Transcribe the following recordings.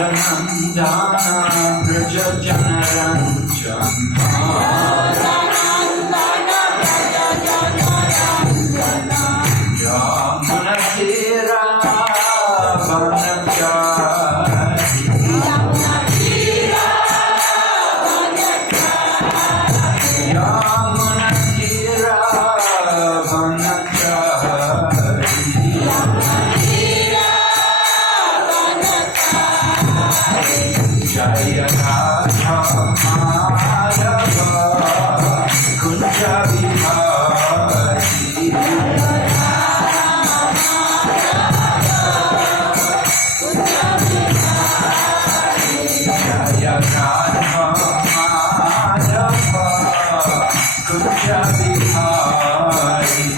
Yashodanandana Braja Janaranjana Yamunatira Vanachari Yamunatira Jaya Radha Madhava Kunja Vihari Jaya Radha Madhava Kunja Vihari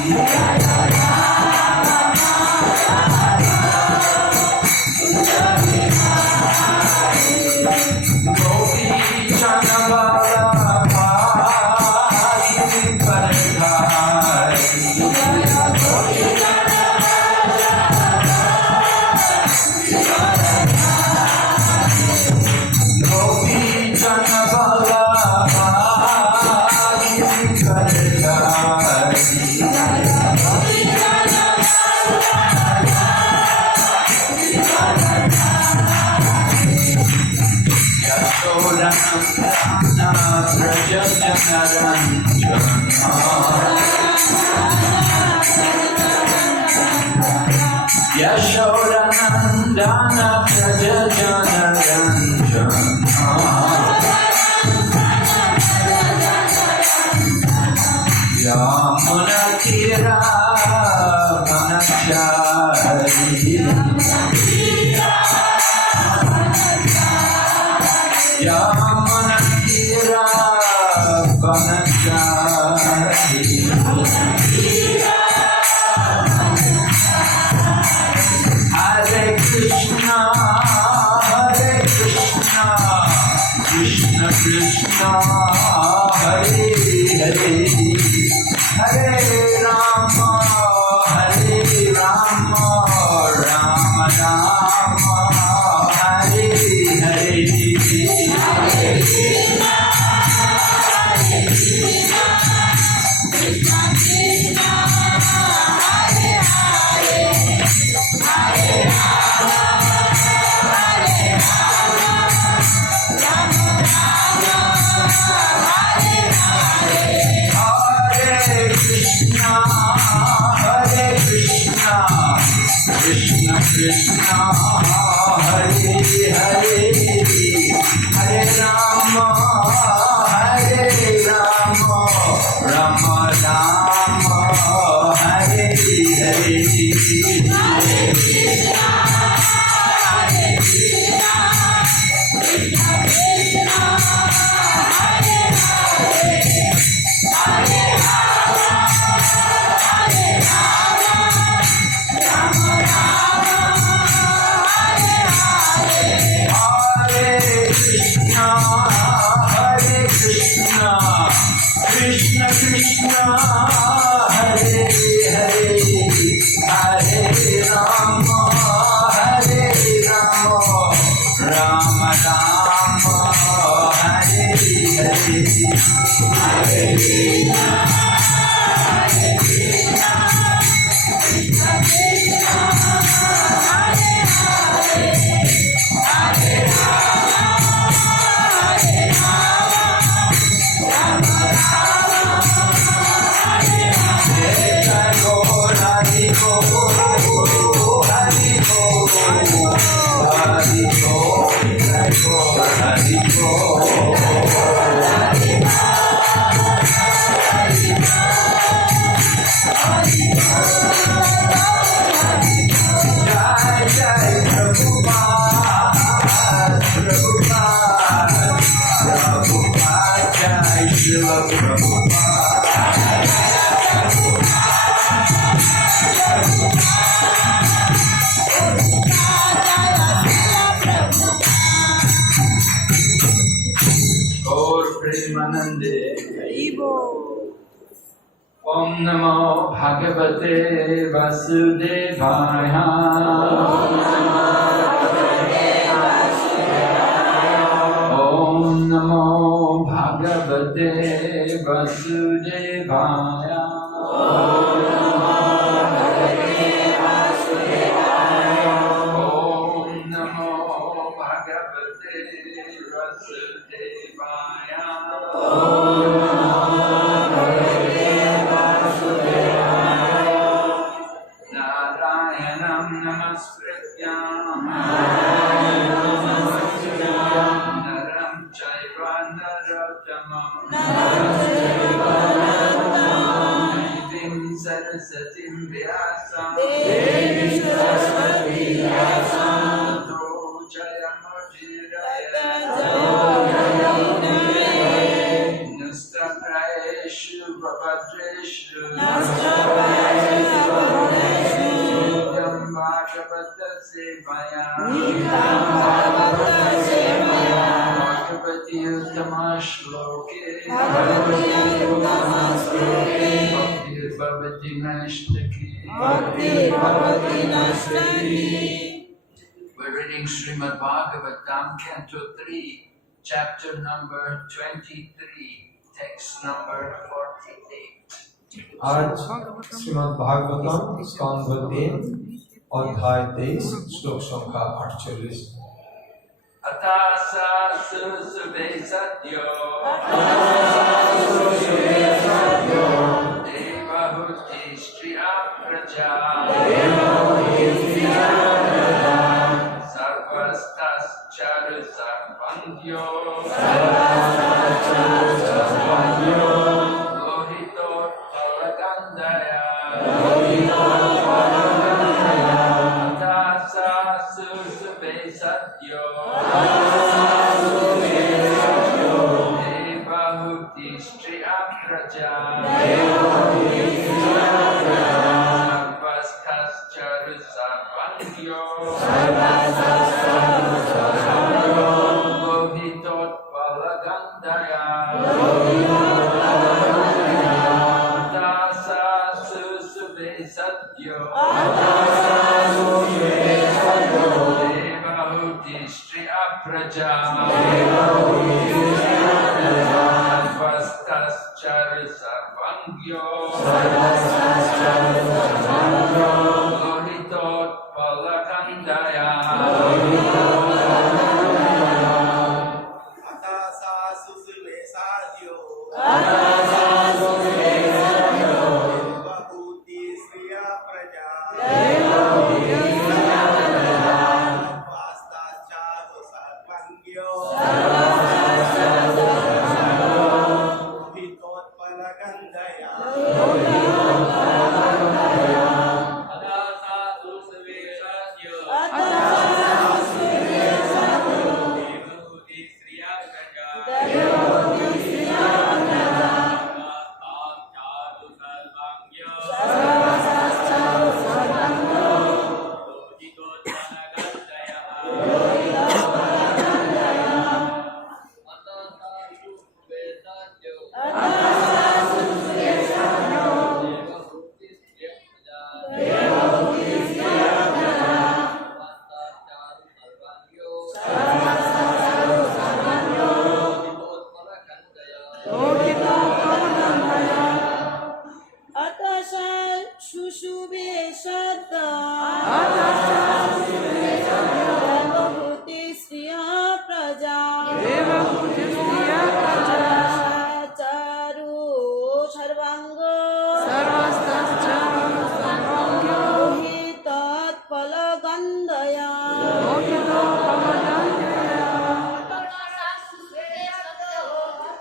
Yashodanandana Praja Janaranjana Yamunatira Vanachari Yamunatira Vanachari Hare Krishna, Krishna Krishna, Hare Hare, Hare Rama, Rama Rama, Hare Hare. Hare Krishna, Krishna Krishna, Hare Hare, Hare Rama, Rama Rama, Hare Hare. Hare Krishna, Krishna Krishna, Hare Hare, Hare Rama, Rama Rama, Hare Hare. Hare Krishna, Krishna Krishna, Hare Hare, Hare Rama, Rama Rama, Hare Hare. Hare Krishna, Krishna Krishna, Hare Hare, Hare Rama, प्रेमानंदे ओम नमो भगवते वासुदेवाय ओम नमो भगवते वासुदेवाय ओम नमो भगवते वासुदेवाय नारायणं नमस्कृत्य नरं चैव नरोत्तमं देवीं सरस्वतीं व्यासं ततो जयमुदीरये नस्तप्रायेषु भद्रेषु नित्यं भागवत सेवया भगवति उत्तमा श्लोके भक्तिर्भवति नैष्ठिकी. We're reading Srimad Bhagavatam, Canto 3, chapter number 23, text number 48. आज श्रीमद् भागवतम स्कंद 3 अध्याय 23 श्लोक संख्या 48 Atasa susube satyo Devahuti striya praja Sarvastas charu sarvandyo Lohito palagandaya Atasa susube satyo Devahuti striya praja Sarvastas charu sarvandyo Lohito palagandaya Atasa susube satyo Devahuti striya praja Sarvastas charu sarvandyo Lohito palagandaya Atasa susube satyo Devahuti striya praja Sarvastas charu sarvandyo Lohito palagandaya Atasa susube satyo Devahuti striya praja Sarvastas charu sarvandyo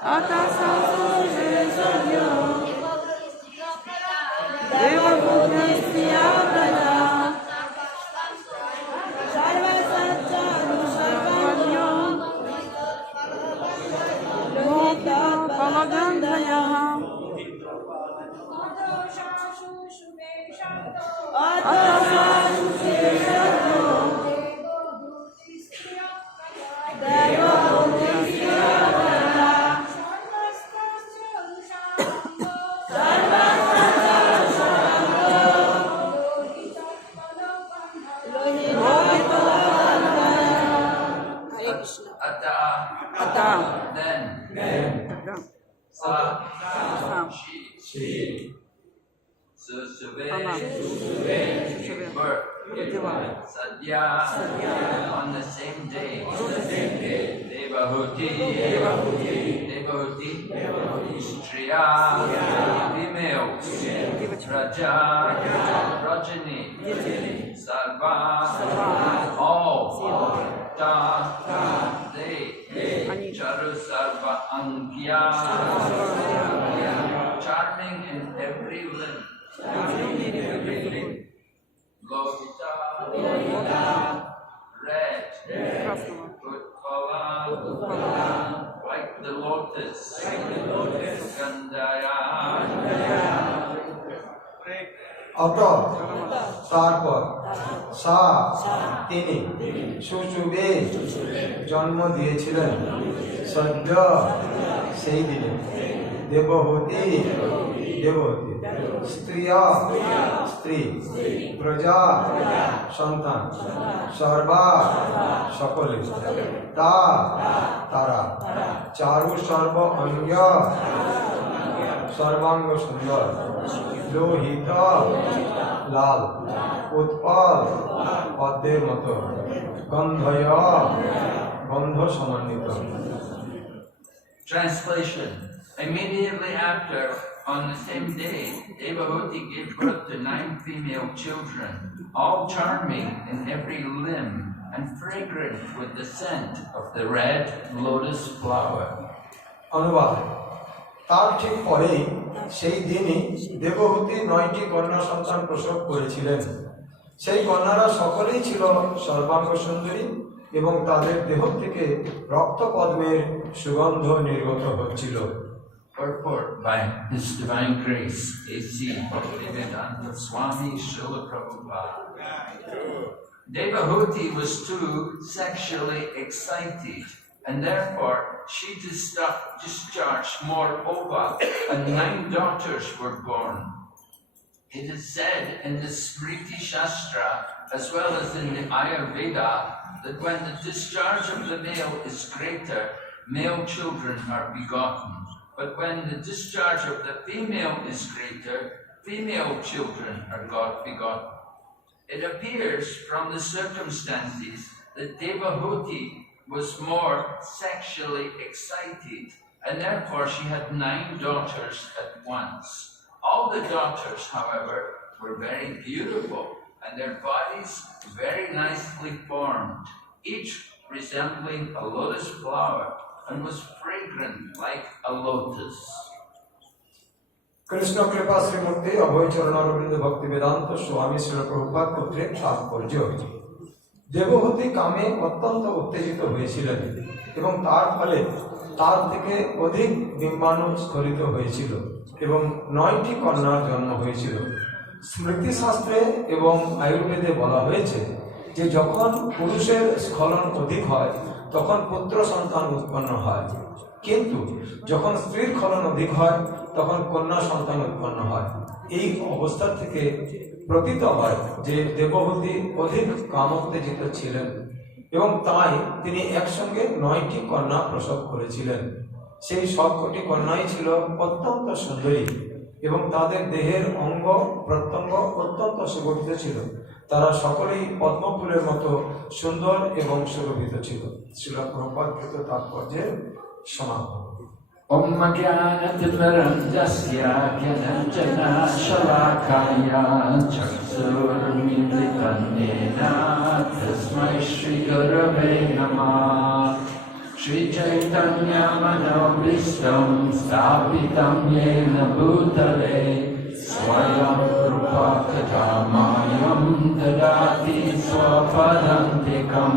Atasasurya Devabhutya Prada Sarva Satcharu Sarvanya Lohita Palagandhaya Atasasurya Devabhutya Prada Ata, then, Sa, she, Susuve, birth, Sadhya, on the same day, Devahuti, Striya, females, Raja, Rajani, Sarva, all, Ta, they, Charu Sarva Angya, charming in every limb. Lohita, red, Utpala, like the lotus, Gandhaya, অত তারপর সা তিনি সুশুভে জন্ম দিয়েছিলেন সদ্য সেই দিনে দেবহূতি স্ত্রিয়া স্ত্রী প্রজা সন্তান সর্বা সকলে তারা চারু সর্ব অঙ্গ সর্বাঙ্গ সুন্দর লোহিত লাল উৎপল পদ্মের মতো গন্ধয় গন্ধ সমন্বিত। Translation. Immediately after, on the same day, Devahuti gave birth to 9 female children, all charming in every limb and fragrant with the scent of the red lotus flower. অনুবাদ। তার ঠিক পরেই সেই দিনই দেবহূতি 9টি কন্যা সন্তান প্রসব করেছিলেন। সেই কন্যারা সকলেই ছিল সর্বাঙ্গ সুন্দরী এবং তাদের দেহ থেকে রক্তপদ্মের সুগন্ধ নির্গত হচ্ছিল। Purport by His Divine Grace, A.C. Bhaktivedanta Swami Srila Prabhupada. Devahuti was too sexually excited, and therefore she discharged more ova, and 9 daughters were born. It is said in the Smriti Shastra, as well as in the Ayurveda, that when the discharge of the male is greater, male children are begotten. But when the discharge of the female is greater, female children are begotten. It appears from the circumstances that Devahuti was more sexually excited, and therefore she had 9 daughters at once. All the daughters, however, were very beautiful, and their bodies very nicely formed, each resembling a lotus flower, and was fragrant like a lotus. Krishna কৃপা শ্রীমূর্তি অভয় চরণ অরবিন্দ ভক্তি বেদান্ত স্বামী শ্রীল প্রভুপাদ কর্তৃক তাৎপর্য। দেবহূতি কামে অত্যন্ত উত্তেজিত হয়েছিলেন এবং তার ফলে তার থেকে অধিক ডিম্বাণু স্খলিত হয়েছিল এবং 9টি কন্যার জন্ম হয়েছিল। স্মৃতিশাস্ত্রে এবং আয়ুর্বেদে বলা হয়েছে যে যখন পুরুষের স্খলন অধিক হয় তখন পুত্র সন্তান উৎপন্ন হয়, কিন্তু যখন স্ত্রীর স্খলন অধিক হয় তখন কন্যা সন্তান উৎপন্ন হয়। এই অবস্থা থেকে প্রতীত হয় যে দেবহূতি অধিক কামোত্তেজিত ছিলেন এবং তাই তিনি একসঙ্গে 9টি কন্যা প্রসব করেছিলেন। সেই সবকটি কন্যাই ছিল অত্যন্ত সুন্দরী এবং তাদের দেহের অঙ্গ প্রত্যঙ্গ অত্যন্ত সুগঠিত ছিল। তারা সকলেই পদ্মফুলের মতো সুন্দর এবং সুরভিত ছিল। শ্রীল প্রভুপাদকৃত তাৎপর্যের সমাপন। Om Jnana-timirandasya Gyananjana Shalakaya Chaksurmilitanena Tasmai Shri Gurave Namah Shri Chaitanya Manobhishtam Sthapitam Yena Bhutale Swayam Rupa Katamayam Dadati Swapadantikam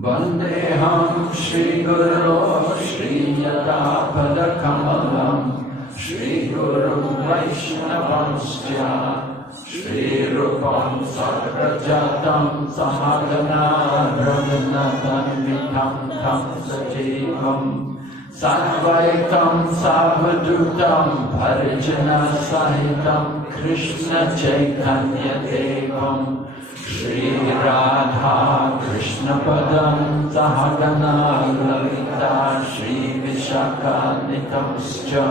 Vandeham Shri Guru Shri Yatapada Kamalam Shri Guru Vaishnavamsya Shri Rupam Sagrajatam Sahagana Raghunatam Vitam Tam Sajivam Sadvaitam Savadutam Parijana Sahitam Krishna Chaitanya Devam Shri Radha Krishna Padam Sahagana Lalita Shri Vishaka Nitamscha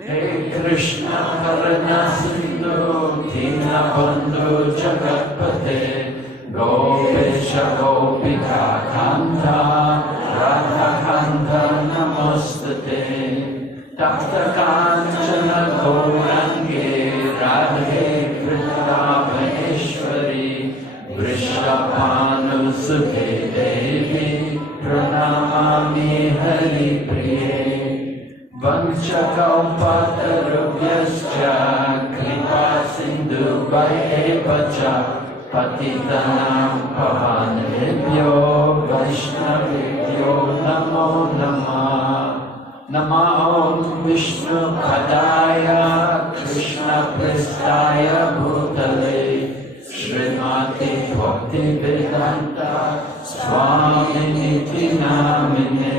Hey Krishna Karana Sindhu Dinabandhu Jagatpate Gopesha Gopika Kanta Radha Kanta Namastate Takta Kanchana Gaurange Radhe Vrindavaneshwari Vrishabhanu Sukhe Devi Pranamami Hari Priye Vanchakalpatarubhyascha kripa sindhu vayevacha patitanam pavanebhyo vaishnavibhyo namo namah Namo Vishnu Padaya Krishna Prestaya Bhutale Srimati Bhakti Vedanta Swamini Namine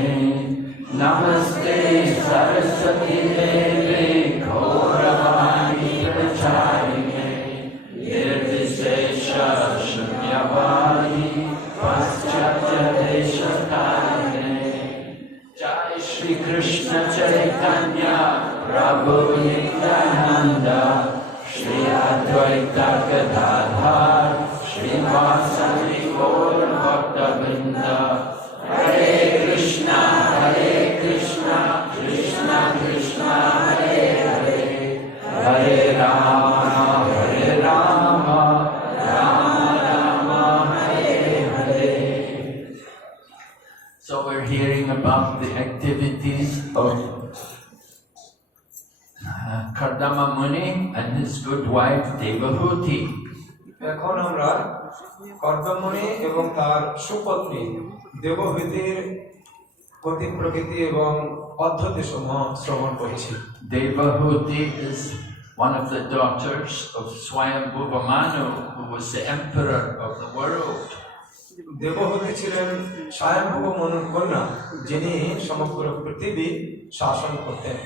Namaste Saraswati Devi Gauravani Pracharine Nirvisesha Shunyavadi Paschatya Deshakarine Jai Shri Krishna Chaitanya Prabhu Nityananda Shri Advaita Gadadhar Shri Vasari Gaur Bhakta-vrinda Hare Krishna Krishna Krishna Hare Hare Hare Rama Rama Rama Hare Hare. So we're hearing about the activities of Kardama Muni and his good wife Devahuti. এখন আমরা কর্দমমুনি এবং তার সুপত্নী দেবহূতির গতি প্রকৃতি এবং পদ্ধতি সমূহ শ্রবণ করেছি। Devahuti is one of the daughters of Swayambhuva Manu, who was the emperor of the world. দেবহূতি ছিলেন স্বয়ম্ভুব মনুর কন্যা, যিনি সমগ্র পৃথিবী শাসন করতেন।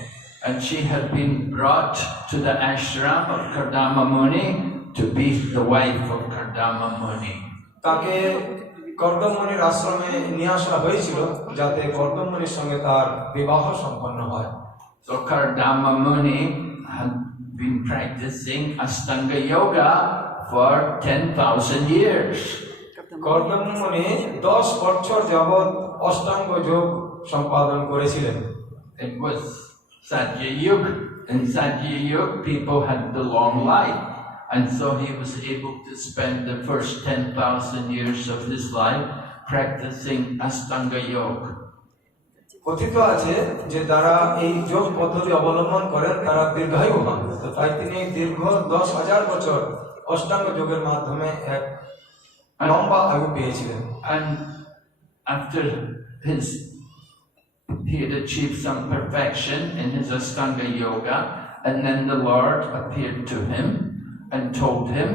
And she had been brought to the ashram of Kardama Muni to be the wife of Kardama Muni. তাকে কর্দমমুনির আশ্রমে নিয়ে আসা হয়েছিল যাতে কর্দমমুনির সঙ্গে তার বিবাহ সম্পন্ন হয়। So Kardama Muni had been practicing Astanga Yoga for 10,000 years. কর্দমমুনি 10 বছর যাবৎ অষ্টাঙ্গ যোগ সম্পাদন করেছিলেন। It was Satya Yuga. In Satya Yuga, people had the long life. And so he was able to spend the first 10,000 years of his life practicing Astanga Yoga. কথিত আছে যে যারা এই যোগ পদ্ধতি অবলম্বন করেন তারা দীর্ঘায়ু হন। তো তাই তিনি দীর্ঘ 10,000 বছর অষ্টাঙ্গ যোগের মাধ্যমে এক লম্বা আয়ু পেয়েছিলেন। And after he had achieved some perfection in his Astanga Yoga, and then the Lord appeared to him and told him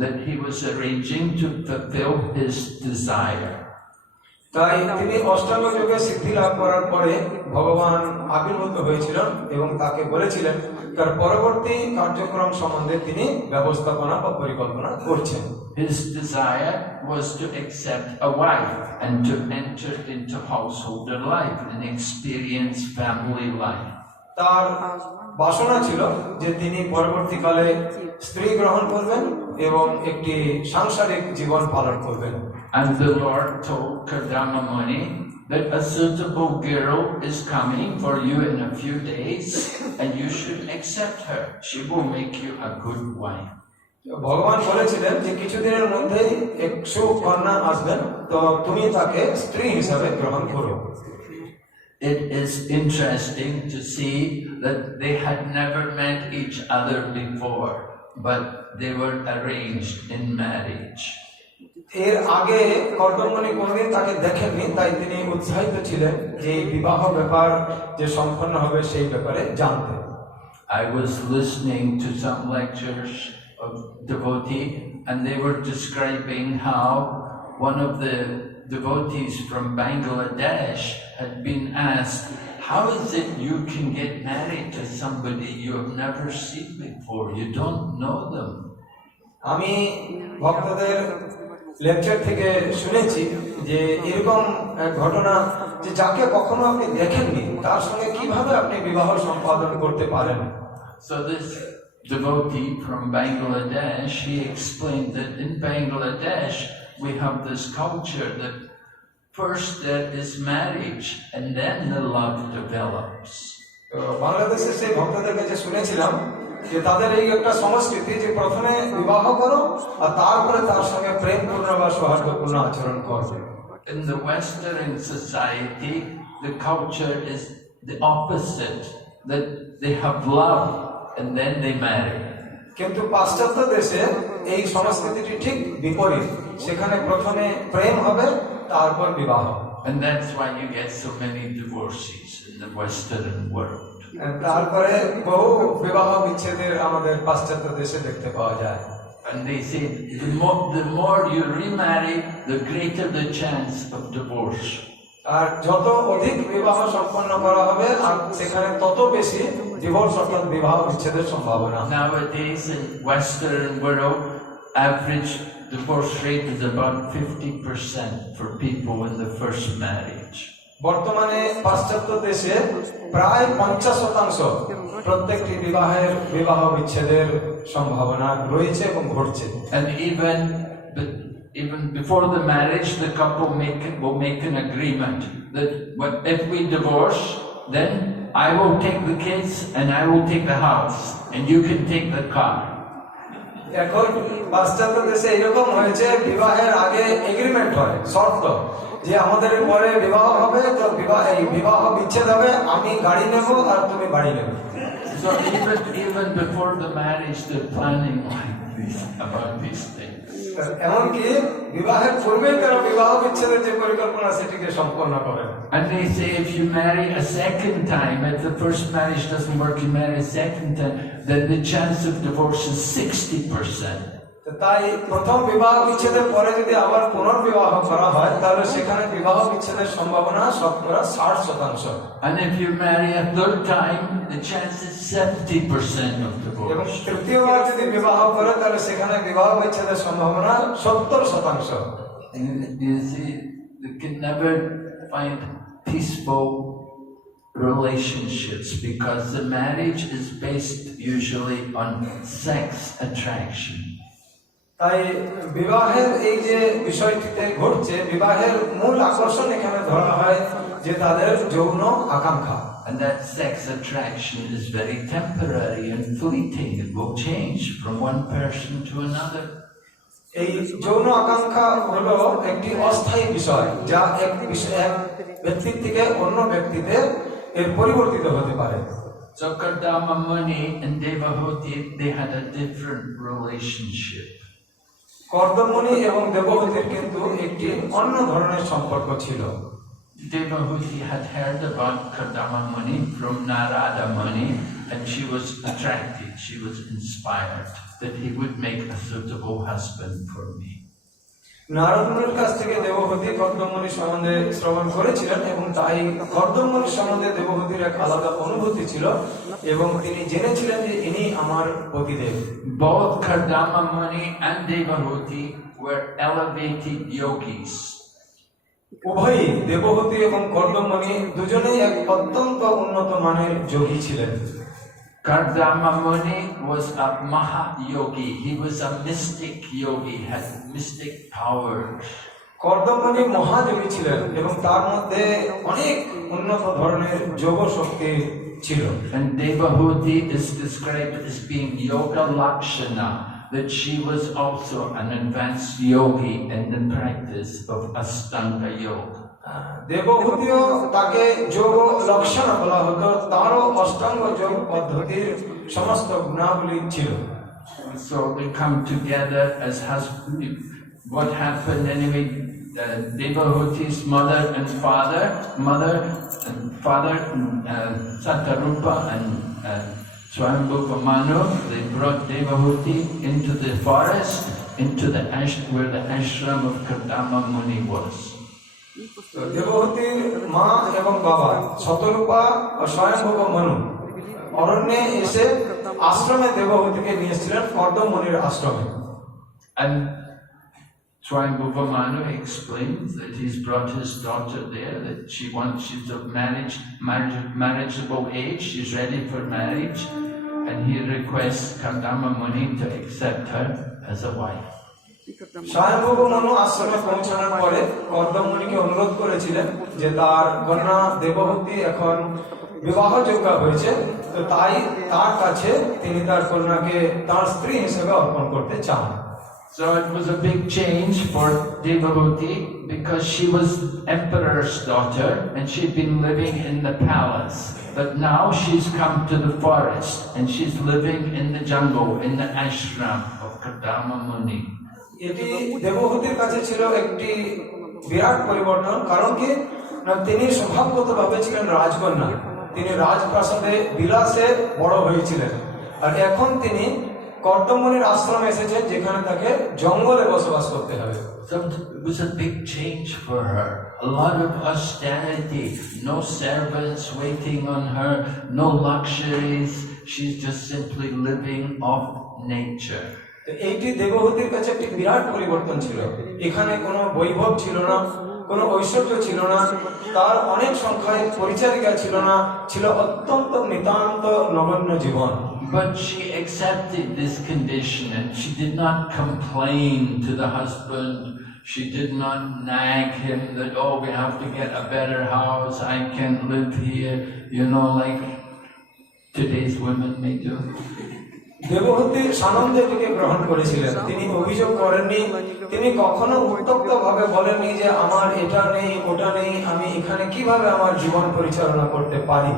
that he was arranging to fulfill his desire. তাই তিনি অষ্টাঙ্গ যোগে সিদ্ধি লাভ করার পরে ভগবান আবির্ভূত হয়েছিলেন এবং তাকে বলেছিলেন তার পরবর্তী কার্যক্রম সম্বন্ধে তিনি ব্যবস্থাপনা বা পরিকল্পনা করছেন। His desire was to accept a wife and to enter into householder life and experience family life. তার বাসনা ছিল যে তিনি পরবর্তীকালে স্ত্রী গ্রহণ করবেন এবং একটি সাংসারিক জীবন পালন করবেন। And the Lord told Kardama Muni that a suitable girl is coming for you in a few days and you should accept her. She will make you a good wife. ভগবান বলেছিলেন যে কিছুদিনের মধ্যেই 100 কন্যা আসবেন, তো তুমি তাকে স্ত্রী হিসাবে গ্রহণ করো। It is interesting to see that they had never met each other before, but they were arranged in marriage. এর আগে কর্দমণি কোনদিন তাকে দেখেননি, তাই তিনি উৎসাহিত ছিলেন যে এই বিবাহ ব্যাপার যে সম্পন্ন হবে সেই ব্যাপারে জানতে। I was listening to some lectures of devotee, and they were describing how one of the devotees from Bangladesh had been asked, how is it you can get married to somebody you have never seen before? You don't know them. আমি ভক্তদের লেকচার থেকে শুনেছি যে এরকম এক ঘটনা, যে যাকে কখনো আপনি দেখেননি তার সঙ্গে কিভাবে আপনি বিবাহ সম্পাদন করতে পারেন। So this devotee from Bangladesh, he explained that in Bangladesh we have this culture that first there is marriage and then the love develops. তো বাংলাদেশে সেই ভক্তদের কাছে শুনেছিলাম যে তাদের এই একটা সংস্কৃতি যে প্রথমে বিবাহ করো আর তারপরে তার সঙ্গে প্রেমপূর্ণ বা সৌহার্দ্যপূর্ণ আচরণ করবে। In the Western society, the culture is the opposite, that they have love and then they marry. কিন্তু পাশ্চাত্য দেশে এই সংস্কৃতিটি ঠিক বিপরীত, সেখানে প্রথমে প্রেম হবে তারপর বিবাহ। And that's why you get so many divorces in the Western world. তারপরে বহু বিবাহ বিচ্ছেদের আমাদের পাশ্চাত্য দেশে দেখতে পাওয়া যায়। And they say the more you remarry, the greater the chance of divorce. আর যত অধিক বিবাহ সম্পন্ন করা হবে আর সেখানে তত বেশি ডিভোর্স অর্থাৎ বিবাহ বিচ্ছেদের সম্ভাবনা। Nowadays in Western world, average divorce rate is about 50% for people in the first marriage. বর্তমানে পাশ্চাত্য দেশে প্রায় 50% প্রত্যেকটি বিবাহ বিচ্ছেদের সম্ভাবনা রয়েছে এবং ঘটছে। And even before the marriage, the couple will make an agreement that if we divorce, then I will take the kids and I will take the house and you can take the car. এখন পাশ্চাত্য দেশে এরকম হয়েছে, বিবাহের আগে এগ্রিমেন্ট হয়, শর্ত যে আমাদের পরে বিবাহ হবে, তো বিবাহ বিচ্ছেদ হবে, আমি গাড়ি নেব আর তুমি বাড়ি নেবে। So even before the marriage, they're planning like this about these things. এমনকি বিবাহের পূর্বে তারা বিবাহ বিচ্ছেদের যে পরিকল্পনা সেটিকে সম্পন্ন করে। And they say if you marry a second time, if the first marriage doesn't work, you marry a second time, then the chance of divorce is 60%. তাই প্রথম বিবাহ বিচ্ছেদের পরে যদি আবার পুনর্বিবাহ করা হয় তাহলে সেখানে বিবাহ বিচ্ছেদের সম্ভাবনা শতকরা 60%। And if you marry a third time, the chance is 70% of এবং divorce. তৃতীয়বার যদি বিবাহ করে তাহলে সেখানে বিবাহ বিচ্ছেদের সম্ভাবনা 70%। And you see, they can never find peaceful relationships because the marriage is based usually on sex attraction. তাই বিবাহের এই যে বিষয়টিতে ঘটছে, বিবাহের মূল আকর্ষণ এখানে ধরা হয় যে তাদের যৌন আকাঙ্ক্ষা। And that sex attraction is very temporary and fleeting. It will change from one person to another. এই যৌন আকাঙ্ক্ষা হলো একটি অস্থায়ী বিষয়, যা এক ব্যক্তি থেকে অন্য ব্যক্তিতে এর পরিবর্তিত হতে পারে। So Kardama Muni and Devahuti, they had a different relationship. কর্দমণি এবং দেবহূতির কিন্তু একটি অন্য ধরনের সম্পর্ক ছিল। Devahuti had heard about Kardama Muni from Narada Muni, and she was attracted, she was inspired that he would make a suitable husband for me. Narad মুনির কাছ থেকে দেবহূতি কর্দমণি সম্বন্ধে শ্রবণ করেছিলেন এবং তাই কর্দমণি সম্বন্ধে দেবহূতির এক আলাদা অনুভূতি ছিল এবং তিনি জেনেছিলেন যে ইনি আমার পতিদেব। Both Kardama Muni and Devahuti were elevated yogis. উভয়ই দেবহূতি এবং কর্দমণি দুজনেই এক অত্যন্ত উন্নত মানের যোগী ছিলেন। Kardama Muni was a Maha Yogi. He was a mystic yogi, had mystic powers. কর্দমণি মহাযোগী ছিলেন এবং তার মধ্যে অনেক উন্নত ধরনের যোগ শক্তি ছিল। And Devahuti is described as being Yoga Lakshana, that she was also an advanced yogi in the practice of Astanga Yoga. দেবহূতিও তাকে যোগ লক্ষণ বলা হতো, তারও অষ্টাঙ্গ যোগ পদ্ধতির সমস্ত গুণাবলী ছিল। So they come together as husband. What happened anyway? Devahuti's mother and father, Satarupa and Swayambhuva Manu, they brought Devahuti into the forest, into the where the ashram of Kardama Muni was. দেবহূতির মা এবং বাবা শতরূপা ও স্বয়ংভূব মনু অরণ্যে এসে আশ্রমে দেবহূতিকে নিয়েছিলেন, কর্দম মুনির আশ্রমে। And Swayambhuva Manu explains that he's brought his daughter there, that she's of marriageable age, she's ready for marriage, and he requests Kardama Muni to accept her as a wife. স্বয়ংভূব মনু আশ্রমে পৌঁছানোর পরে কর্দম মুনিকে অনুরোধ করেছিলেন যে তার কন্যা দেবহূতি এখন বিবাহযোগ্য হয়েছে, তো তাই তার কাছে তিনি তার কন্যাকে তার স্ত্রী হিসেবে অর্পণ করতে চান। So it was a big change for Devahuti because she was emperor's daughter and she'd been living in the palace. But now she's come to the forest and she's living in the jungle, in the ashram of Kardama Muni. এটি দেবহূতির কাছে ছিল একটি বিরাট পরিবর্তন, কারণ কি না তিনি স্বভাবগতভাবে ছিলেন রাজকন্যা, তিনি রাজপ্রাসাদে বিলাসে বড় হয়েছিলেন, আর এখন তিনি কর্দম মুনির আশ্রমে এসেছেন যেখানে তাকে জঙ্গলে বসবাস করতে হবে। So it was a big change for her. A lot of austerity, no servants waiting on her, no luxuries. She's just simply living off nature. এইটি দেবহূতির কাছে একটি বিরাট পরিবর্তন ছিল। এখানে কোনো বৈভব ছিল না, কোনো ঐশ্বর্য ছিল না, তার অনেক সংখ্যায় পরিচারিকা ছিল না, ছিল অত্যন্ত নিতান্ত নগণ্য জীবন। But she accepted this condition and she did not complain to the husband. She did not nag him that, oh, we have to get a better house, I can't live here, like today's women may do. দেবহূতি সানন্দে এটিকে গ্রহণ করেছিলেন, তিনি অভিযোগ করেননি, তিনি কখনো উত্তপ্ত ভাবে বলেননি যে আমার এটা নেই ওটা নেই, আমি এখানে কিভাবে আমার জীবন পরিচালনা করতে পারি।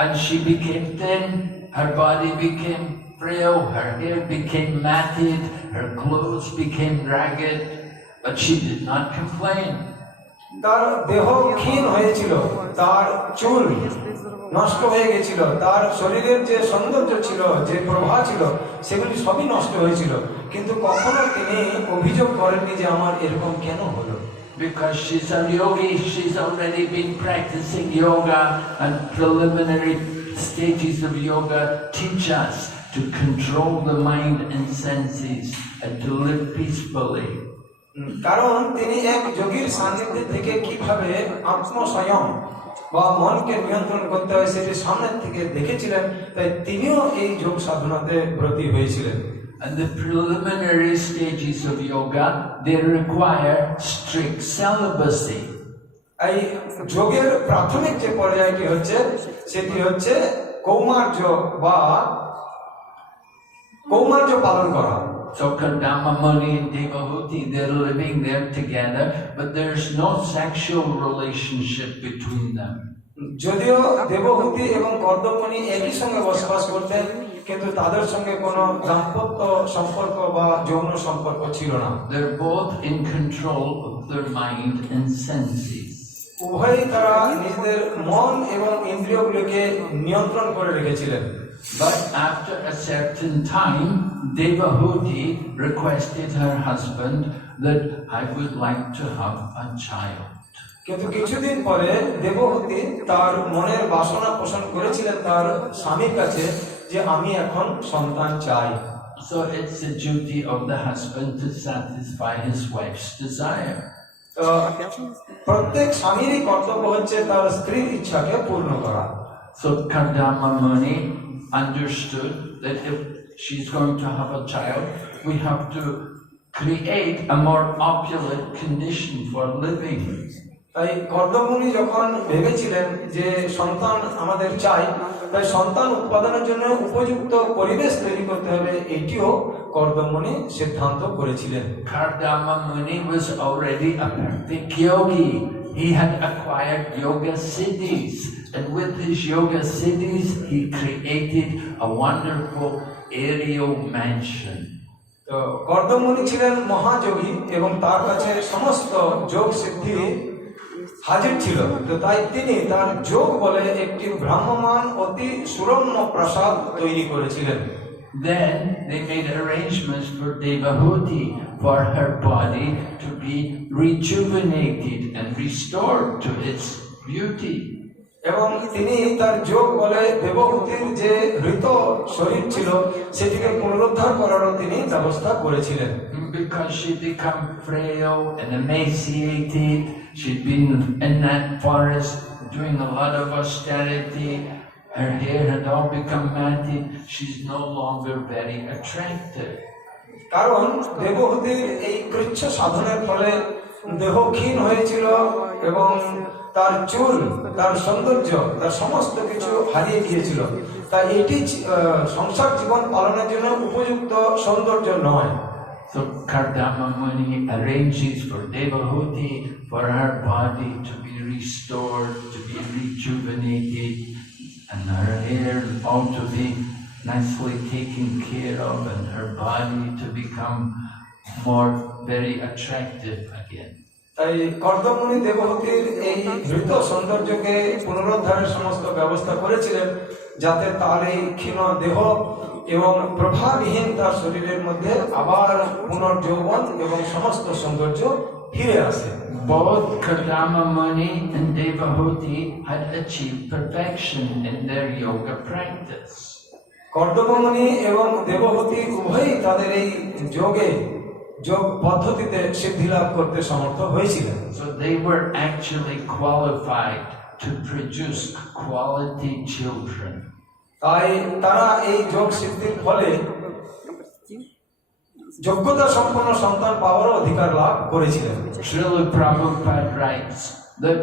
And she became thin, her body became frail, her hair became matted, her clothes became ragged, but she did not complain. তার দেহ ক্ষীণ হয়েছিল, তার চুল নষ্ট হয়ে গেছিল, তার শরীরের যে সৌন্দর্য ছিল, যে প্রভা ছিল, সেগুলি সবই নষ্ট হয়েছিল, কিন্তু কখনো তিনি অভিযোগ করেননি যে আমার এরকম কেন হলো। Because she's a yogi, she's already been practicing yoga, and preliminary stages of yoga teach us to control the mind and senses and to live peacefully. কারণ তিনি এক যোগীর সান্নিধ্যে থেকে কিভাবে আত্মসংযম বা মনকে নিয়ন্ত্রণ করতে হয় সেটি সামনের থেকে দেখেছিলেন, তাই তিনিও এই যোগ সাধনাতে ব্রতী হয়েছিলেন। And the preliminary stages of yoga, they require strict celibacy. এই যোগের প্রাথমিক যে পর্যায়টি হচ্ছে সেটি হচ্ছে কৌমার্য বা কৌমার্য পালন করা। So Kardama Muni and Devahuti, they're living there together, but there's no sexual relationship between them. যদিও দেবহূতি এবং কর্দম মুনি একই সঙ্গে বসবাস করতেন, কিন্তু তাদের সঙ্গে কোনো দাম্পত্য সম্পর্ক বা যৌন সম্পর্ক ছিল না। They're both in control of their mind and senses. উভয়ই তারা নিজেদের মন এবং ইন্দ্রিয়গুলিকে নিয়ন্ত্রণ করে রেখেছিলেন। But after a certain time, Devahuti requested her husband that I would like to have a child. কিন্তু কিছুদিন পরে দেবহূতি তার মনের বাসনা পোষণ করেছিলেন তার স্বামীর কাছে যে আমি এখন সন্তান চাই। So it's the duty of the husband to satisfy his wife's desire. তো প্রত্যেক স্বামীরই কর্তব্য হচ্ছে তার স্ত্রীর ইচ্ছাকে পূর্ণ করা। So Kardama Muni understood that if she's going to have a child, we have to create a more opulent condition for living. তাই কর্দমমুনি যখন ভেবেছিলেন যে সন্তান আমাদের চাই, তাই সন্তান উৎপাদনের জন্য উপযুক্ত পরিবেশ তৈরি করতে হবে, এটিও কর্দমমুনি সিদ্ধান্ত করেছিলেন। Kardama Muni was already a perfect yogi. He had acquired yoga siddhis, and with his yoga siddhis, he created a wonderful aerial mansion. তো কর্দমমুনি ছিলেন মহাযোগী এবং তার কাছে সমস্ত যোগ সিদ্ধি হাজির ছিল। তো তাই তিনি তার যোগ বলে একটি ভ্রাম্যমান অতি সুরম্য প্রাসাদ তৈরি করেছিলেন। Then they made arrangements for Devahuti for her body to be rejuvenated and restored to its beauty. এবং তিনি তার যোগ বলে দেবহূতির যে হৃত শরীর ছিল সেটিকে পুনরুদ্ধার করারও তিনি ব্যবস্থা করেছিলেন। Because she'd become frail and emaciated, she'd been in that forest doing a lot of austerity, her hair had all become matted, she's no longer very attractive. কারণ দেবহূতির এই কৃচ্ছ সাধনের ফলে দেহ ক্ষীণ হয়েছিল এবং তার চুল, তার সৌন্দর্য, তার সমস্ত কিছু হারিয়ে গিয়েছিল। তাই এটি সংসার জীবন পালনের জন্য উপযুক্ত সৌন্দর্য নয়। So Kardama Muni arranges for Devahuti for her body to be restored, to be rejuvenated, and her hair all to be nicely taken care of, and her body to become more very attractive again. তাই কর্দমমুনি দেবহূতির এই হৃত সৌন্দর্যকে পুনরুদ্ধারের সমস্ত ব্যবস্থা করেছিলেন, যাতে তার এই ক্ষীণ দেহ এবং প্রভাবিহীন তার শরীরের মধ্যে আবার পুনর্যৌবন এবং সমস্ত সৌন্দর্য ফিরে আসে। Both Kardama Muni and Devahuti had achieved perfection in their yoga practice. কর্দমমুনি এবং দেবহূতি উভয়ই তাদের এই যোগ পদ্ধতিতে সিদ্ধি লাভ করতে সমর্থ হয়েছিলেন। So they were actually qualified to produce quality children. তাই তারা এই যোগ সিদ্ধির ফলে যোগ্যতা সম্পন্ন সন্তান পাওয়ার অধিকার লাভ করেছিলেন। Srila Prabhupada writes that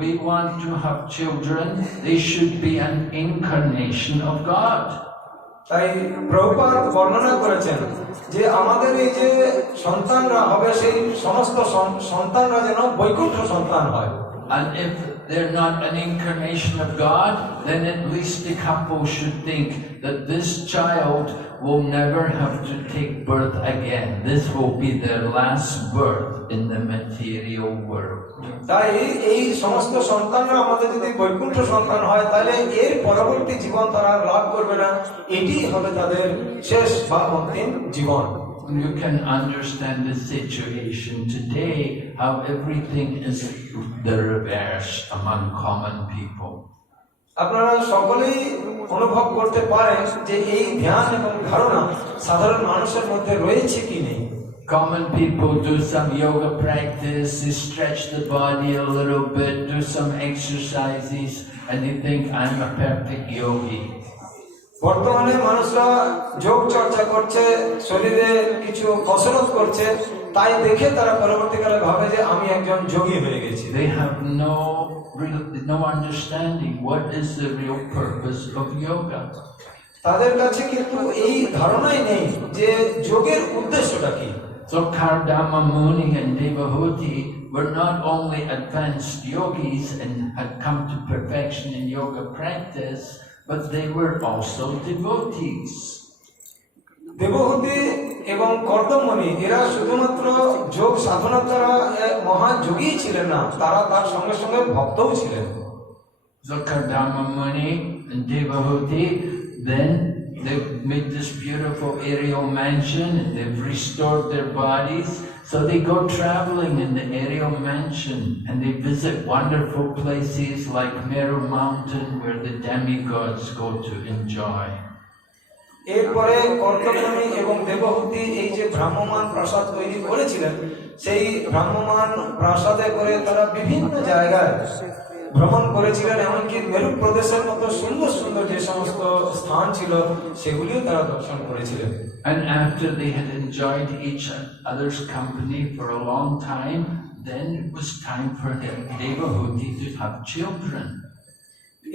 we want to have children, they should be an incarnation of God. তাই প্রভুপাদ বর্ণনা করেছেন যে আমাদের এই যে সন্তানরা হবে, সেই সমস্ত সন্তানরা যেন বৈকুণ্ঠ সন্তান হয়। And if they're not an incarnation of God, then at least the couple should think that this child will never have to take birth again. This will be their last birth in the material world. তাই এই সমস্ত সন্তানরা আমাদের যদি বৈকুণ্ঠ সন্তান হয়, তাহলে এর পরবর্তী জীবন তারা লাভ করবে না, এটি হবে তাদের শেষ বা অন্তিম জীবন। You can understand the situation today, how everything is the reverse among common people. আপনারা সকলেই অনুভব করতে পারেন যে এই ধ্যান এবং ধারণা সাধারণ মানুষের মধ্যে রয়েছে কি নেই। Common people do some yoga practice, they stretch the body a little bit, do some exercises, and they think, I'm a perfect yogi. বর্তমানে মানুষরা যোগ চর্চা করছে, শরীরে কিছু কসরত করছে, তাই দেখে তারা পরবর্তীকালে ভাবে যে আমি একজন যোগী হয়ে গেছি। They have no understanding what is the real purpose of yoga. তাদের কাছে কিন্তু এই ধারণাই নেই যে যোগের উদ্দেশ্যটা কি। So Kardama Muni and Devahuti were not only advanced yogis and had come to perfection in yoga practice, but they were also devotees. দেবহূতি এবং কর্দমমুনি এরা শুধুমাত্র যোগ সাধনার দ্বারা মহাযোগী ছিলেন না, তারা তার সঙ্গে সঙ্গে ভক্তও ছিলেন। So Kardama Muni and Devahuti, then they made this beautiful aerial mansion and they've restored their bodies. So they go traveling in the aerial mansion and they visit wonderful places like Meru Mountain where the demigods go to enjoy. এরপরে কর্দমমুনি এবং দেবহূতি এই যে ভ্রাম্যমান প্রাসাদ তৈরি করেছিলেন, সেই ভ্রাম্যমান প্রাসাদে করে তারা বিভিন্ন জায়গায় ভ্রমণ করেছিলেন, এমনকি মেরু প্রদেশের মতো সুন্দর সুন্দর যে সমস্ত স্থান ছিল সেগুলিও তারা দর্শন করেছিলেন। And after they had enjoyed each other's company for a long time, then it was time for him, Devahuti, to have children.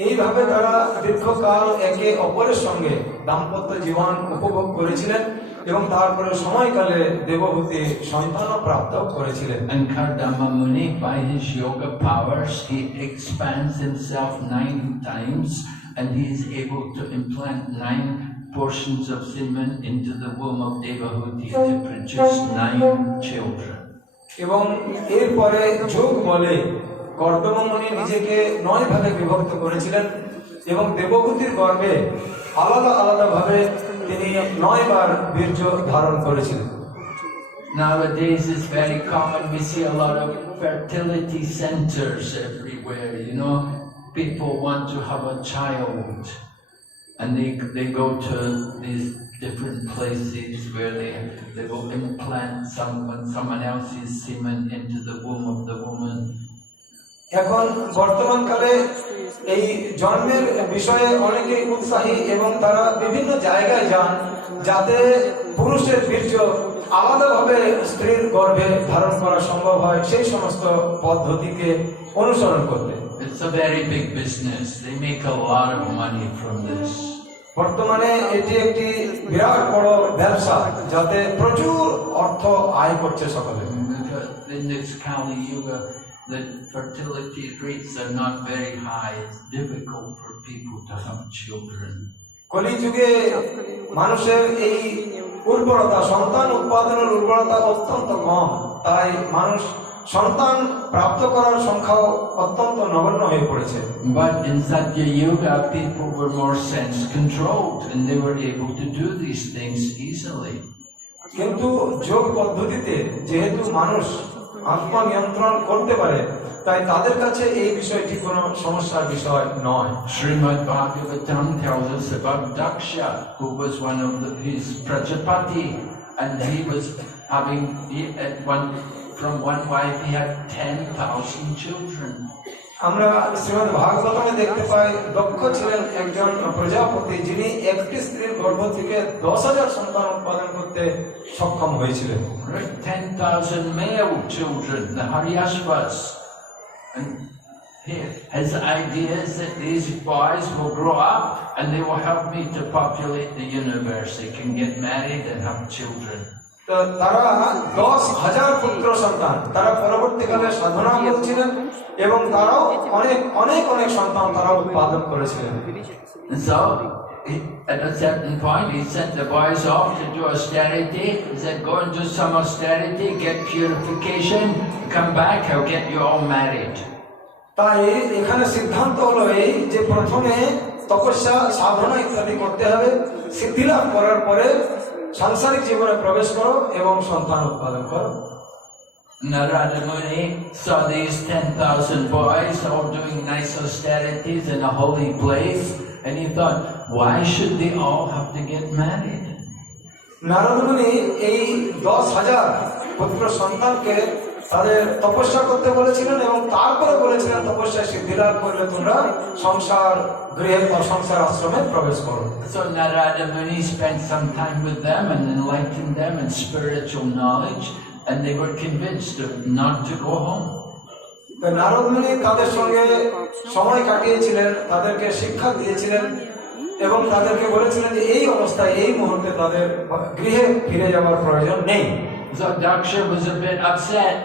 এইভাবে তারা দীর্ঘকাল একে অপরের সঙ্গে দাম্পত্য জীবন উপভোগ করেছিলেন এবং তারপরে সময়কালে দেবহূতি সন্তানও প্রাপ্ত করেছিলেন। And Kardama Muni, by his yoga powers, he expands himself 9 times and he is able to implant 9 portions of semen into the womb of Devahuti to produce 9 children. এবং এরপরে যোগ বলে কর্দম মুনি নিজেকে 9 ভাগে বিভক্ত করেছিলেন এবং দেবহূতির গর্ভে আলাদা আলাদা ভাবে তিনি 9 বার বীর্য ধারণ করেছিলেন। Nowadays it's very common, we see a lot of fertility centers everywhere, you know. People want to have a child and they go to these different places where they will implant someone else's semen into the womb of the woman. এখন বর্তমান কালে এই জন্মের বিষয়ে অনেকেই উৎসাহী এবং তারা বিভিন্ন জায়গায় যান যাতে পুরুষের বীর্য আলাদাভাবে স্ত্রীর গর্ভে ধারণ করা সম্ভব হয় সেই সমস্ত পদ্ধতিকে অনুসরণ করতে। It's a very big business. They make a lot of money from this. বর্তমানে এটি একটি বিরাট বড় ব্যবসা যাতে প্রচুর অর্থ আয় করছে সকলে। Because in this Kali Yuga, the fertility rates are not very high. It's difficult for people to have children. কলিযুগে মানুষের এই উর্বরতা, সন্তান উৎপাদনের উর্বরতা অত্যন্ত কম, তাই মানুষ সন্তান প্রাপ্ত করার সংখ্যাও অত্যন্ত নগণ্য হয়ে পড়েছে। But in Satya Yuga, people were more sense controlled and they were able to do these things easily. কিন্তু যোগ পদ্ধতিতে যেহেতু মানুষ আত্মনিয়ন্ত্রণ করতে পারে তাই তাদের কাছে এই বিষয়টি কোনো সমস্যার বিষয় নয়। Srimad Bhagavatam tells us about Daksha, who was one of his Prajapati, and he was having from one wife he had 10,000 children. আমরা শ্রীমদ্ ভাগবতমে দেখতে পাই দক্ষ ছিলেন একজন প্রজাপতি যিনি একটি স্ত্রীর গর্ভ থেকে 10,000 সন্তান উৎপাদন করতে সক্ষম হয়েছিলেন। 10,000 male children, the Haryashvas. And his idea is that these boys will grow up and they will help me to populate the universe. They can get married and have children. তো তারা 10,000 পুত্র সন্তান তারা পরবর্তীকালে সাধনা করেছিলেন এবং তারাও অনেক অনেক অনেক সন্তান তারা উৎপাদন করেছিলেন। And so, at a certain point, he sent the boys off to do austerity. He said, go and do some austerity, get purification, come back, I'll get you all married. তাই এখানে সিদ্ধান্ত হলো এই যে প্রথমে তপস্যা সাধনা ইত্যাদি করতে হবে, সিদ্ধি লাভ করার পরে সাংসারিক জীবনে প্রবেশ করো এবং সন্তান উৎপাদন করো। Narada Muni saw these 10,000 boys all doing nice austerities in a holy place, and he thought, why should they all have to get married? Narad মুনি এই 10,000 পুত্র সন্তানকে তাদের তপস্যা করতে বলেছিলেন এবং তারপরে বলেছিলেন তপস্যায় সিদ্ধি লাভ করলে তোমরা সংসার গৃহে বা সংসার আশ্রমে প্রবেশ করো। So Narada Muni spent some time with them and enlightened them in spiritual knowledge, and they were convinced not to go home. Narad মুনি তাদের সঙ্গে সময় কাটিয়েছিলেন, তাদেরকে শিক্ষা দিয়েছিলেন এবং তাদেরকে বলেছিলেন যে এই অবস্থায় এই মুহূর্তে তাদের গৃহে ফিরে যাওয়ার প্রয়োজন নেই। So Daksha was a bit upset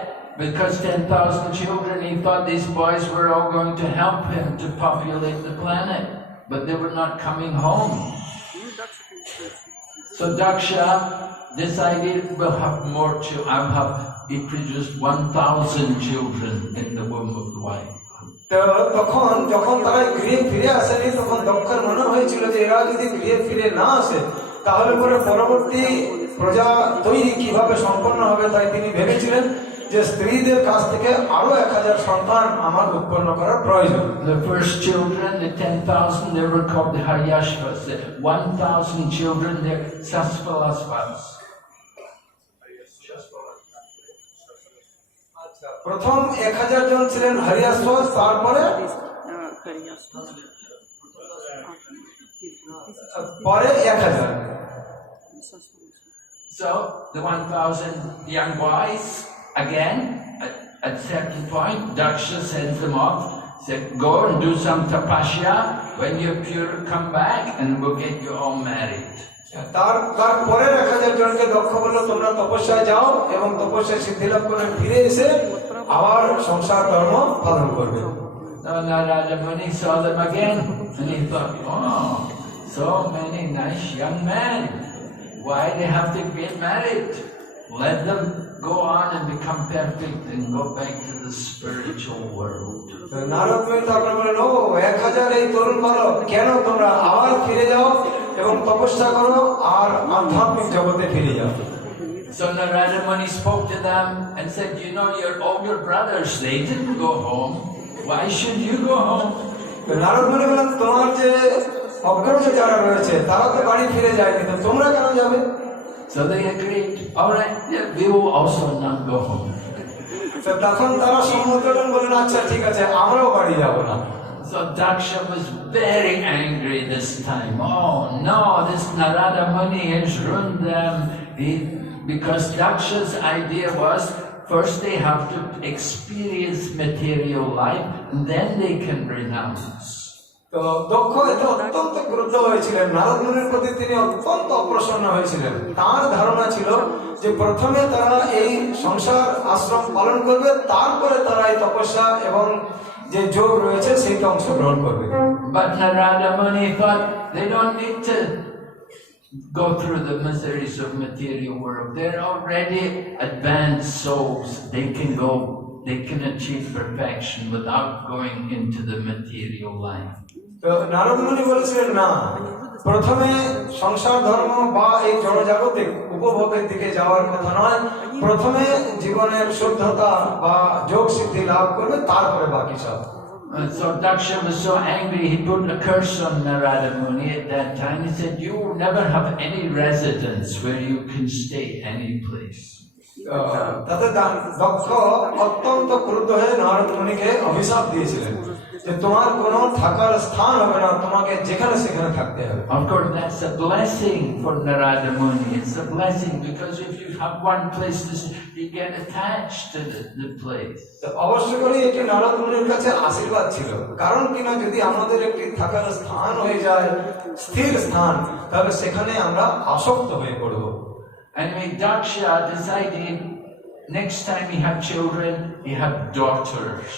because 10,000 children, he thought these boys were all going to help him to populate the planet, but they were not coming home. So Daksha decided, we'll have more children. He produced 1,000 children in the womb of the wife. তখন যখন তারা গৃহে ফিরে আসেনি তখন দক্ষের মনে হয়েছিল যে এরা যদি গৃহে ফিরে না আসে তাহলে পরে পরবর্তী প্রজা তৈরি কিভাবে সম্পন্ন হবে, তাই তিনি ভেবেছিলেন যে স্ত্রীদের কাছ থেকে আরো 1,000 সন্তান আমার উৎপন্ন করার প্রয়োজন। The first children, the 10,000, they were called the Haryashvas. The 1,000 children, they're Saspalasvas. প্রথম 1,000 জন ছিলেন হরিয়াশ্বাস, তারপরে পরে 1,000। So the 1,000 young boys again at certain point, Daksha sends them off, said, go and do some tapasya. When you're pure, come back and we'll get you all married. তারপরে 1000 জনকে দক্ষ বলল তোমরা তপস্যায় যাও এবং তপস্যায় সিদ্ধি লাভ করে ফিরে এসে আবার সংসার ধর্ম পালন করবে। Now Narada Muni saw them again and he thought, oh, so many nice young men. Why they have to get married? Let them go on and become perfect and go back to the spiritual world. Narad মুনি তখন বললেন, ও 1000 এই তরুণ বালক, কেন তোমরা আবার ফিরে যাও এবং তপস্যা করো আর আধ্যাত্মিক জগতে ফিরে যাও। So Narada Muni spoke to them and said, you know, your older brothers, they didn't go home. Why should you go home? Narad মুনি বললেন, তোমার যে অগ্রজ যারা রয়েছে তারা তো বাড়ি ফিরে যায়, কিন্তু তোমরা কেন যাবে? So they agreed, all right, yeah, we will also not go home. তো তখন তারা সম্মত হলেন, বললেন আচ্ছা ঠিক আছে, আমরাও বাড়ি যাব না। So Daksha was very angry this time. Oh no, this Narada Muni has ruined them. Because Daksha's idea was first they have to experience material life and then they can renounce. তো দক্ষ এতে অত্যন্ত ক্রুদ্ধ হয়েছিলেন, নারদ মুনির প্রতি তিনি অত্যন্ত অপ্রসন্ন হয়েছিলেন। তার ধারণা ছিল যে প্রথমে তারা এই সংসার আশ্রম পালন করবে, তারপরে তারা এই তপস্যা এবং যে যোগ রয়েছে সেইটা অংশগ্রহণ করবে। But Narada Muni thought they don't need to go through the miseries of material world. They're already advanced souls. They can achieve perfection without going into the material life. তো নারদ মুনি বলেছিলেন, না, প্রথমে সংসার ধর্ম বা এই জড়জাগতিক উপভোগের দিকে যাওয়ার কথা নয়, প্রথমে জীবনের শুদ্ধতা বা যোগ সিদ্ধি লাভ করবে, তারপরে বাকি সব। So Daksha was so angry, he put a curse on Narada Muni at that time. He said, you will never have any residence where you can stay any place. তাতে দক্ষ অত্যন্ত ক্রুদ্ধ হয়ে নারদ মুনিকে অভিশাপ দিয়েছিলেন যে তোমার কোনো থাকার স্থান হবে না, তোমাকে যেখানে সেখানে থাকতে হবে। Of course, that's a blessing for Narada Muni. It's a blessing because if you have one place, you get attached to the place. অবশ্যই এটি নারদ মুনির কাছে আশীর্বাদ ছিল, কারণ কিনা যদি আমাদের একটি থাকার স্থান হয়ে যায়, স্থির স্থান, তাহলে সেখানে আমরা আসক্ত হয়ে পড়ব। Anyway, Daksha decided next time he had children, he had daughters.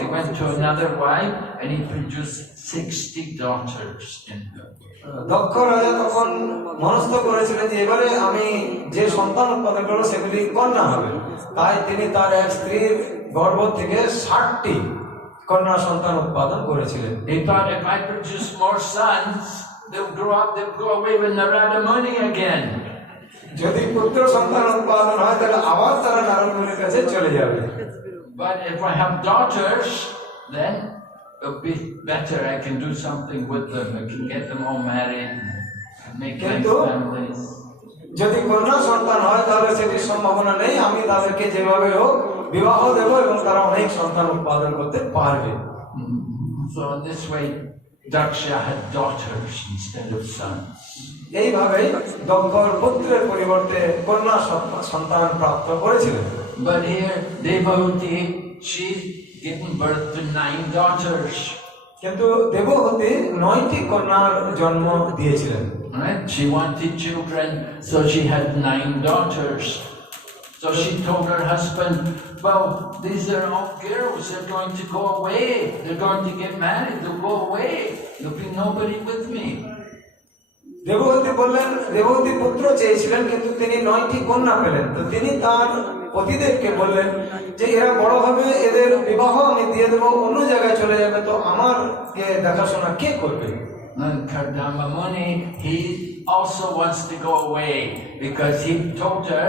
He went to another wife and he produced 60 daughters in her. দক্ষ রাজা তখন মনস্থ করেছিলেন যে এবারে আমি যে সন্তান উৎপাদন করবো সেগুলি কন্যা হবে, তাই তিনি তার এক স্ত্রীর গর্ভ থেকে 60টি কন্যা সন্তান উৎপাদন করেছিলেন। He thought if I produce more sons, they'll grow up, they'll go away with Narada Muni again. যদি পুত্র সন্তান উৎপাদন হয় তাহলে আবার তারা নারদ মুনির কাছে চলে যাবে। But if I have daughters, then it'll be better. I can do something with them. I can get them all married and make nice families. যদি কন্যা সন্তান হয় তাহলে সেটির সম্ভাবনা নেই, আমি তাদেরকে যেভাবে হোক বিবাহ দেব এবং তারা অনেক সন্তান উৎপাদন করতে পারবে। So in this way, Daksha had daughters instead of sons. এইভাবেই দক্ষর পুত্রের পরিবর্তে কন্যা সন্তান প্রাপ্ত করেছিলেন। But here, Devavati, she's given birth to 9 daughters. কিন্তু দেবহূতি 9টি কন্যার জন্ম দিয়েছিলেন। Right? She wanted children, so she had 9 daughters. So she told her husband, well, these are all girls, they're going to go away. They're going to get married, they'll go away. There'll be nobody with me. দেবহূতি বললেন, দেবহূতি পুত্র চেয়েছিলেন কিন্তু তিনি 9টি কন্যা পেলেন। তো তিনি তার পতিদেবকে বললেন যে এরা বড় হবে, এদের বিবাহ আমি দিয়ে দেবো, অন্য জায়গায় চলে যাবে, তো আমার দেখাশোনা কে করবে? And Kardama Muni, he also wants to go away because he told her,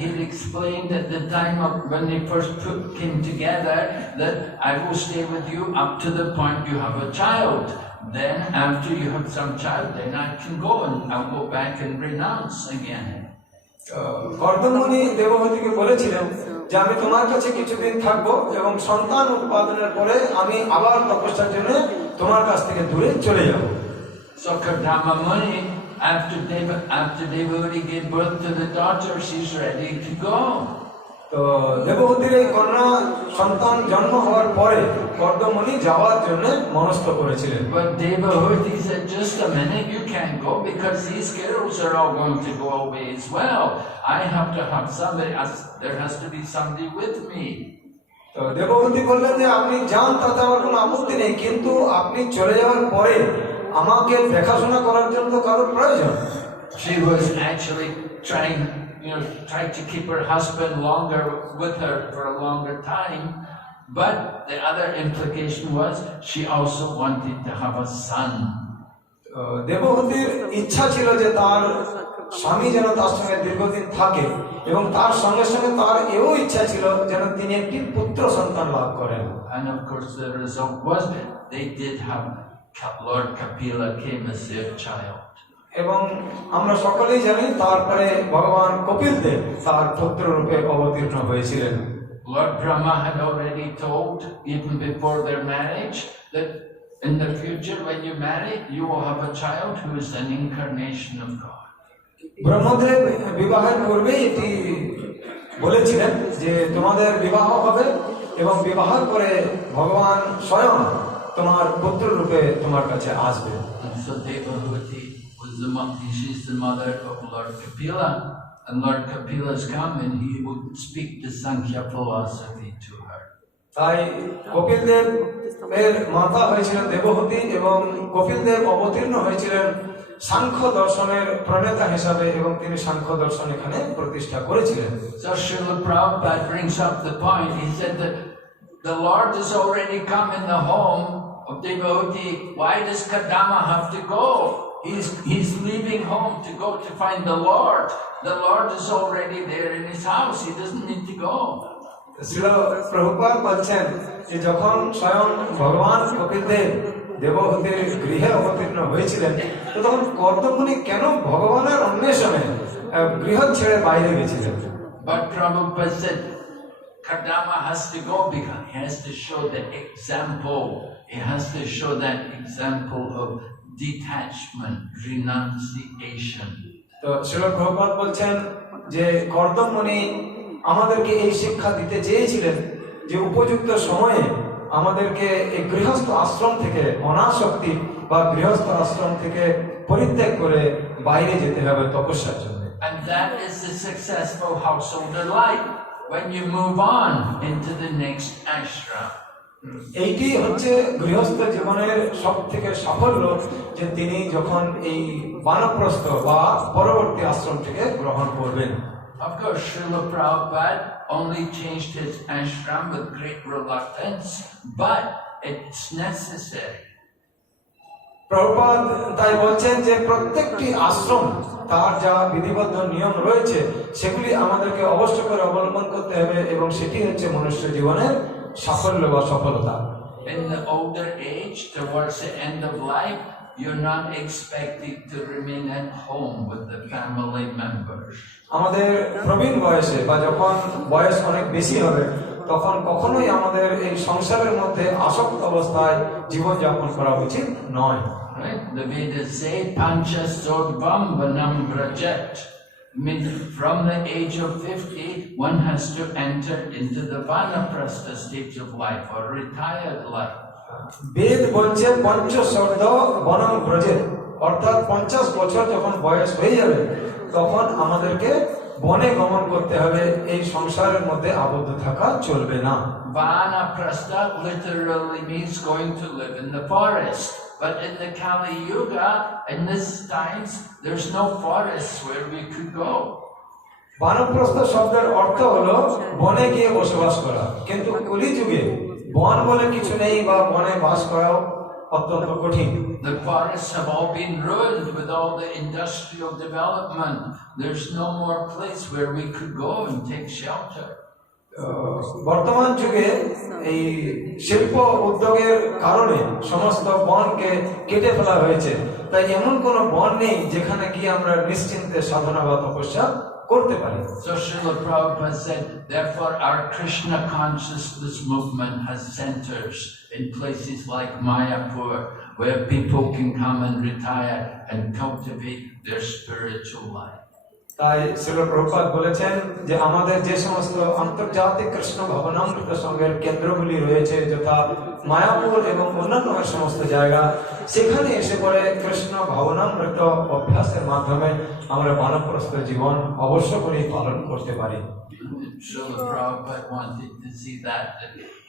he'd explained at the time of when they first came together that I will stay with you up to the point you have a child. Then after you have some child, then I can go and I'll go back and renounce again. কর্দমুনি দেবহূতিকে বলেছিলেন যে আমি তোমার কাছে কিছুদিন থাকবো এবং সন্তান উৎপাদনের পরে আমি আবার তপস্যার জন্য তোমার কাছ থেকে দূরে চলে যাব। So Kardama Muni, after Devavati gave birth to the daughters, he's ready to go. তো দেবহূতির এই কন্যা সন্তান জন্ম হওয়ার পরে কর্দমণি যাওয়ার জন্য মনস্থ করেছিলেন। But Devahuti said, just a minute, you can't go because these girls are all going to go away as well. I have to have somebody, there has to be somebody with me. তো দেবহূতি বললেন যে আপনি যান, তাতে আমার কোনো আপত্তি নেই, কিন্তু আপনি চলে যাওয়ার পরে আমাকে দেখাশোনা করার জন্য তো কারোর প্রয়োজন। She was actually trying to keep her husband longer with her for a longer time. But the other implication was she also wanted to have a son. দেবহূতির ইচ্ছা ছিল যে তার স্বামী যেন তার সঙ্গে দীর্ঘদিন থাকে, এবং তার সঙ্গে সঙ্গে তার এও ইচ্ছা ছিল যেন তিনি একটি পুত্র সন্তান লাভ করেন। And of course the result was they did have Lord Kapila came as their child. এবং আমরা সকলেই জানি তারপরে ভগবান কপিল দেব তার পুত্র রূপে অবতীর্ণ হয়েছিলেন। Lord Brahma had already told, even before their marriage, that in the future when you marry, you will have a child who is an incarnation of God. Brahmadev বিবাহের পূর্বে এটি বলেছিলেন যে তোমাদের বিবাহ হবে এবং বিবাহের পরে ভগবান স্বয়ং তোমার পুত্র রূপে তোমার কাছে আসবে। And so Devahuti was she's the mother of Lord Kapila, and Lord Kapila's come and he would speak the Sankhya philosophy to her. তাই কপিল দেব এর মাতা হয়েছিলেন দেবহূতি, এবং কপিল দেব অবতীর্ণ হয়েছিলেন সাংখ্য দর্শনের প্রণেতা হিসাবে, এবং তিনি সাংখ্য দর্শন এখানে প্রতিষ্ঠা করেছিলেন। So Srila Prabhupada brings up the point. He said that the Lord has already come in the home of Devahuti. Why does Kadama have to go? He's leaving home to go to find the Lord. The Lord is already there in his house. He doesn't need to go. Srila প্রভুপাদ বলছেন যে যখন স্বয়ং ভগবান কপিল দেব দেবহূতির গৃহে অবতীর্ণ হয়েছিলেন, তো তখন কর্দমণি কেন ভগবানের অন্বেষণে গৃহ ছেড়ে বাইরে গেছিলেন? But Prabhupada said Kadama has to go because he has to show the example. He has to show that example of detachment, renunciation. তো শ্রীল প্রভুপাদ বলছেন যে কর্দমণি আমাদেরকে এই শিক্ষা দিতে চেয়েছিলেন যে উপযুক্ত সময়ে আমাদেরকে এই গৃহস্থ আশ্রম থেকে অনাসক্তি বা গৃহস্থ আশ্রম থেকে পরিত্যাগ করে বাইরে যেতে হবে তপস্যার জন্য। And that is the successful householder life when you move on into the next ashram. এইটি হচ্ছে গৃহস্থ জীবনের সব থেকে সাফল্য, যে তিনি যখন এই বানপ্রস্থ বা পরবর্তী আশ্রম থেকে গ্রহণ করবেন। Of course, Srila Prabhupada only changed his ashram with great reluctance, but it's necessary. Prabhupada তাই বলছেন যে প্রত্যেকটি আশ্রম তার যা বিধিবদ্ধ নিয়ম রয়েছে সেগুলি আমাদেরকে অবশ্য করে অবলম্বন করতে হবে, এবং সেটি হচ্ছে মনুষ্য জীবনের সাফল্য বা সফলতা। In the older age, towards the end of life, you're not expected to remain at home with the family members. আমাদের প্রবীণ বয়সে বা যখন বয়স অনেক বেশি হবে তখন কখনোই আমাদের এই সংসারের মধ্যে আসক্ত অবস্থায় জীবনযাপন করা উচিত নয়। Right? The Vedas say, Pancha Sodvam Vanam Brajet. From the age of 50, one has to enter into the Vanaprastha stage of life or retired life. বেদ বলছে পঞ্চশর্ধ বনম ব্রজে, অর্থাৎ 50 বছর যখন বয়স হয়ে যাবে তখন আমাদেরকে বনে গমন করতে হবে, এই সংসারের মধ্যে আবদ্ধ থাকা চলবে না। Vanaprastha literally means going to live in the forest. But in the Kali Yuga, in these times, there's no forests where we could go. বানপ্রস্থ শব্দের অর্থ হলো বনে গিয়ে বসবাস করা, কিন্তু কলিযুগে বন বলে কিছু নেই বা বনে বাস করাও অত্যন্ত কঠিন। The forests have all been ruined with all the industrial development. There's no more place where we could go and take shelter. বর্তমান যুগে এই শিল্প উদ্যোগের কারণে সমস্ত বনকে কেটে ফেলা হয়েছে, তাই এমন কোনো বন নেই যেখানে গিয়ে আমরা নিশ্চিন্তে সাধনা বা তপস্যা করতে পারি। So Srila Prabhupada said, therefore our Krishna consciousness movement has centers in places like Mayapur, where people can come and retire and cultivate their spiritual life. তাই শ্রীল প্রভুপাদ বলেছেন যে আমাদের যে সমস্ত আন্তর্জাতিক কৃষ্ণ ভবনামৃত সংঘের কেন্দ্রগুলি রয়েছে যথা মায়াপুর এবং অন্যান্য সমস্ত জায়গা, সেখানে এসে পরে কৃষ্ণ ভবনামৃত অভ্যাসের মাধ্যমে আমরা বানপ্রস্থ জীবন অবশ্য করে পালন করতে পারি। Srila Prabhupada wanted to see that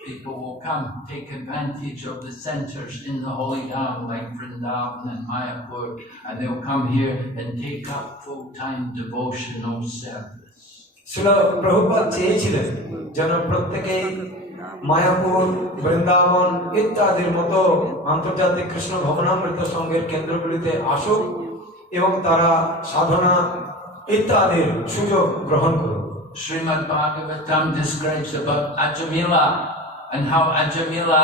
people will come, take advantage of the centers in the Holy Dham like Vrindavan and Mayapur, and they'll come here and take up full-time devotional service. Srila প্রভুপাদ চেয়েছিলেন যেন প্রত্যেকেই মায়াপুর, বৃন্দাবন ইত্যাদির মতো আন্তর্জাতিক কৃষ্ণ ভবনামৃত সংঘের কেন্দ্রগুলিতে আসুক এবং তারা সাধনা ইত্যাদির সুযোগ গ্রহণ করুক। Srimad Bhagavatam describes about Ajamila and how Ajamila